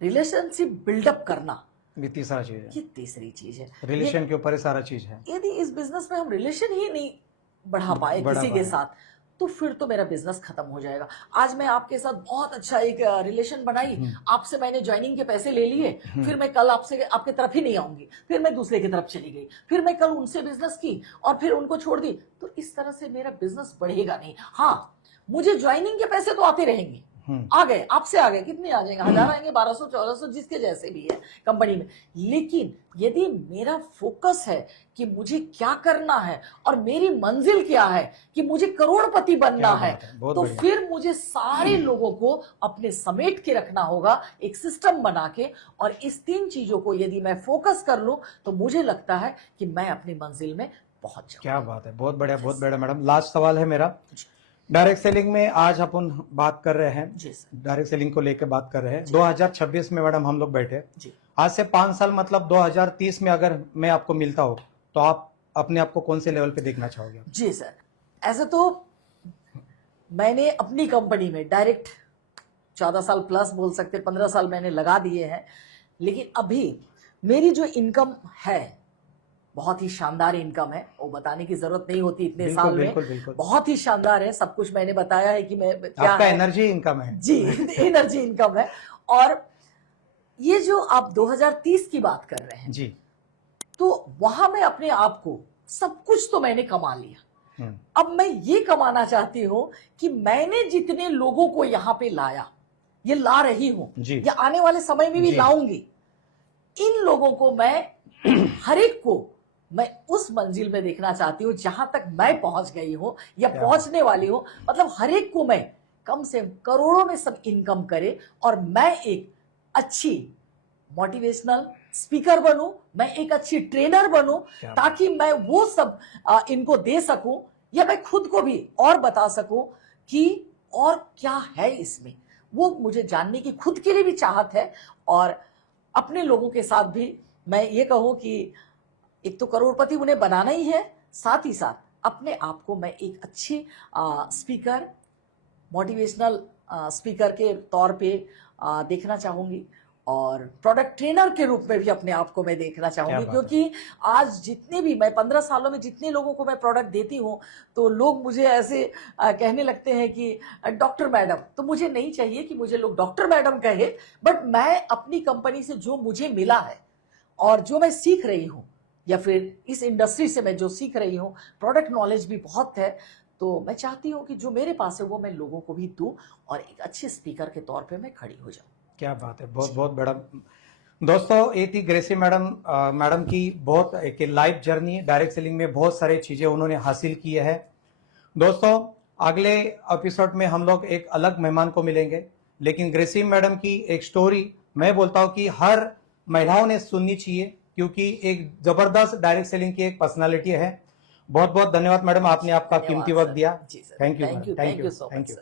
रिलेशनशिप बिल्डअप करना ये तीसरा चीज है, ये तीसरी चीज है। रिलेशन के ऊपर ही सारा चीज है। यदि इस बिजनेस में हम रिलेशन ही नहीं बढ़ा पाए किसी के साथ, तो फिर तो मेरा बिजनेस खत्म हो जाएगा। आज मैं आपके साथ बहुत अच्छा एक रिलेशन बनाई, आपसे मैंने ज्वाइनिंग के पैसे ले लिए, फिर मैं कल आपसे आपके तरफ ही नहीं आऊंगी, फिर मैं दूसरे की तरफ चली गई, फिर मैं कल उनसे बिजनेस की और फिर उनको छोड़ दी, तो इस तरह से मेरा बिजनेस बढ़ेगा नहीं। हाँ, मुझे ज्वाइनिंग के पैसे तो आते रहेंगे, आ गए, आपसे आ गए, कितने आ जाएंगे, 1000 आएंगे, 1200 1400 जिसके जैसे भी है कंपनी में। लेकिन यदि मेरा फोकस है कि मुझे क्या करना है और मेरी मंजिल क्या है कि मुझे करोड़पति बनना है, तो फिर मुझे सारे लोगों को अपने समेट के रखना होगा, एक सिस्टम बना के। और इस 3 चीजों को यदि मैं फोकस कर लूं, तो मुझे लगता है कि मैं अपनी मंजिल में पहुंच जाऊं। क्या बात है, बहुत बढ़िया, बहुत बढ़िया मैडम। लास्ट सवाल है मेरा, डायरेक्ट सेलिंग में आज अपन बात कर रहे हैं, डायरेक्ट सेलिंग को लेकर बात कर रहे हैं। 2026 में मैडम हम लोग बैठे, आज से 5 साल मतलब 2030 में अगर मैं आपको मिलता हूँ, तो आप अपने आप को कौन से लेवल पे देखना चाहोगे? जी सर, ऐसे तो मैंने अपनी कंपनी में डायरेक्ट 14 साल प्लस बोल सकते, 15 साल मैंने लगा दिए हैं, लेकिन अभी मेरी जो इनकम है बहुत ही शानदार इनकम है, वो बताने की जरूरत नहीं होती इतने साल में। बिल्कुल। बहुत ही शानदार है, सब कुछ मैंने बताया है कि मैं क्या आपका एनर्जी इनकम है। जी एनर्जी इनकम है। और ये जो आप 2030 की बात कर रहे हैं जी, तो वहां मैं अपने आप को, सब कुछ तो मैंने कमा लिया, अब मैं ये कमाना चाहती हूँ कि मैंने जितने लोगों को यहाँ पे लाया, ये ला रही हूँ, या आने वाले समय में भी लाऊंगी, इन लोगों को मैं हर एक को मैं उस मंजिल में देखना चाहती हूँ जहां तक मैं पहुंच गई हूं या पहुंचने वाली हूं। मतलब हर एक को मैं कम से कम करोड़ों में सब इनकम करे और मैं एक अच्छी मोटिवेशनल स्पीकर बनूं, मैं एक अच्छी ट्रेनर बनूं, ताकि मैं वो सब इनको दे सकूं, या मैं खुद को भी और बता सकूं कि और क्या है इसमें। वो मुझे जानने की खुद के लिए भी चाहत है, और अपने लोगों के साथ भी मैं ये कहूं कि एक तो करोड़पति उन्हें बनाना ही है, साथ ही साथ अपने आप को मैं एक अच्छी स्पीकर, मोटिवेशनल स्पीकर के तौर पे देखना चाहूंगी, और प्रोडक्ट ट्रेनर के रूप में भी अपने आप को मैं देखना चाहूंगी। क्योंकि आज जितने भी, मैं 15 सालों में जितने लोगों को मैं प्रोडक्ट देती हूँ, तो लोग मुझे ऐसे कहने लगते हैं कि डॉक्टर मैडम, तो मुझे नहीं चाहिए कि मुझे लोग डॉक्टर मैडम कहे, बट मैं अपनी कंपनी से जो मुझे मिला है और जो मैं सीख रही हूँ, या फिर इस इंडस्ट्री से मैं जो सीख रही हूँ, प्रोडक्ट नॉलेज भी बहुत है, तो मैं चाहती हूँ कि जो मेरे पास है वो मैं लोगों को भी दूं और एक अच्छे स्पीकर के तौर पे मैं खड़ी हो जाऊं। क्या बात है, बहुत बहुत बड़ा। दोस्तों, ये थी ग्रेसी मैडम। मैडम की बहुत एक लाइफ जर्नी, डायरेक्ट सेलिंग में बहुत सारी चीजें उन्होंने हासिल की है। दोस्तों, अगले एपिसोड में हम लोग एक अलग मेहमान को मिलेंगे, लेकिन ग्रेसी मैडम की एक स्टोरी मैं बोलता हूँ कि हर महिलाओं ने सुननी चाहिए, क्योंकि एक जबरदस्त डायरेक्ट सेलिंग की एक पर्सनालिटी है। बहुत बहुत धन्यवाद मैडम, आपने आपका कीमती वक्त दिया। Thank you, thank you, thank you so much.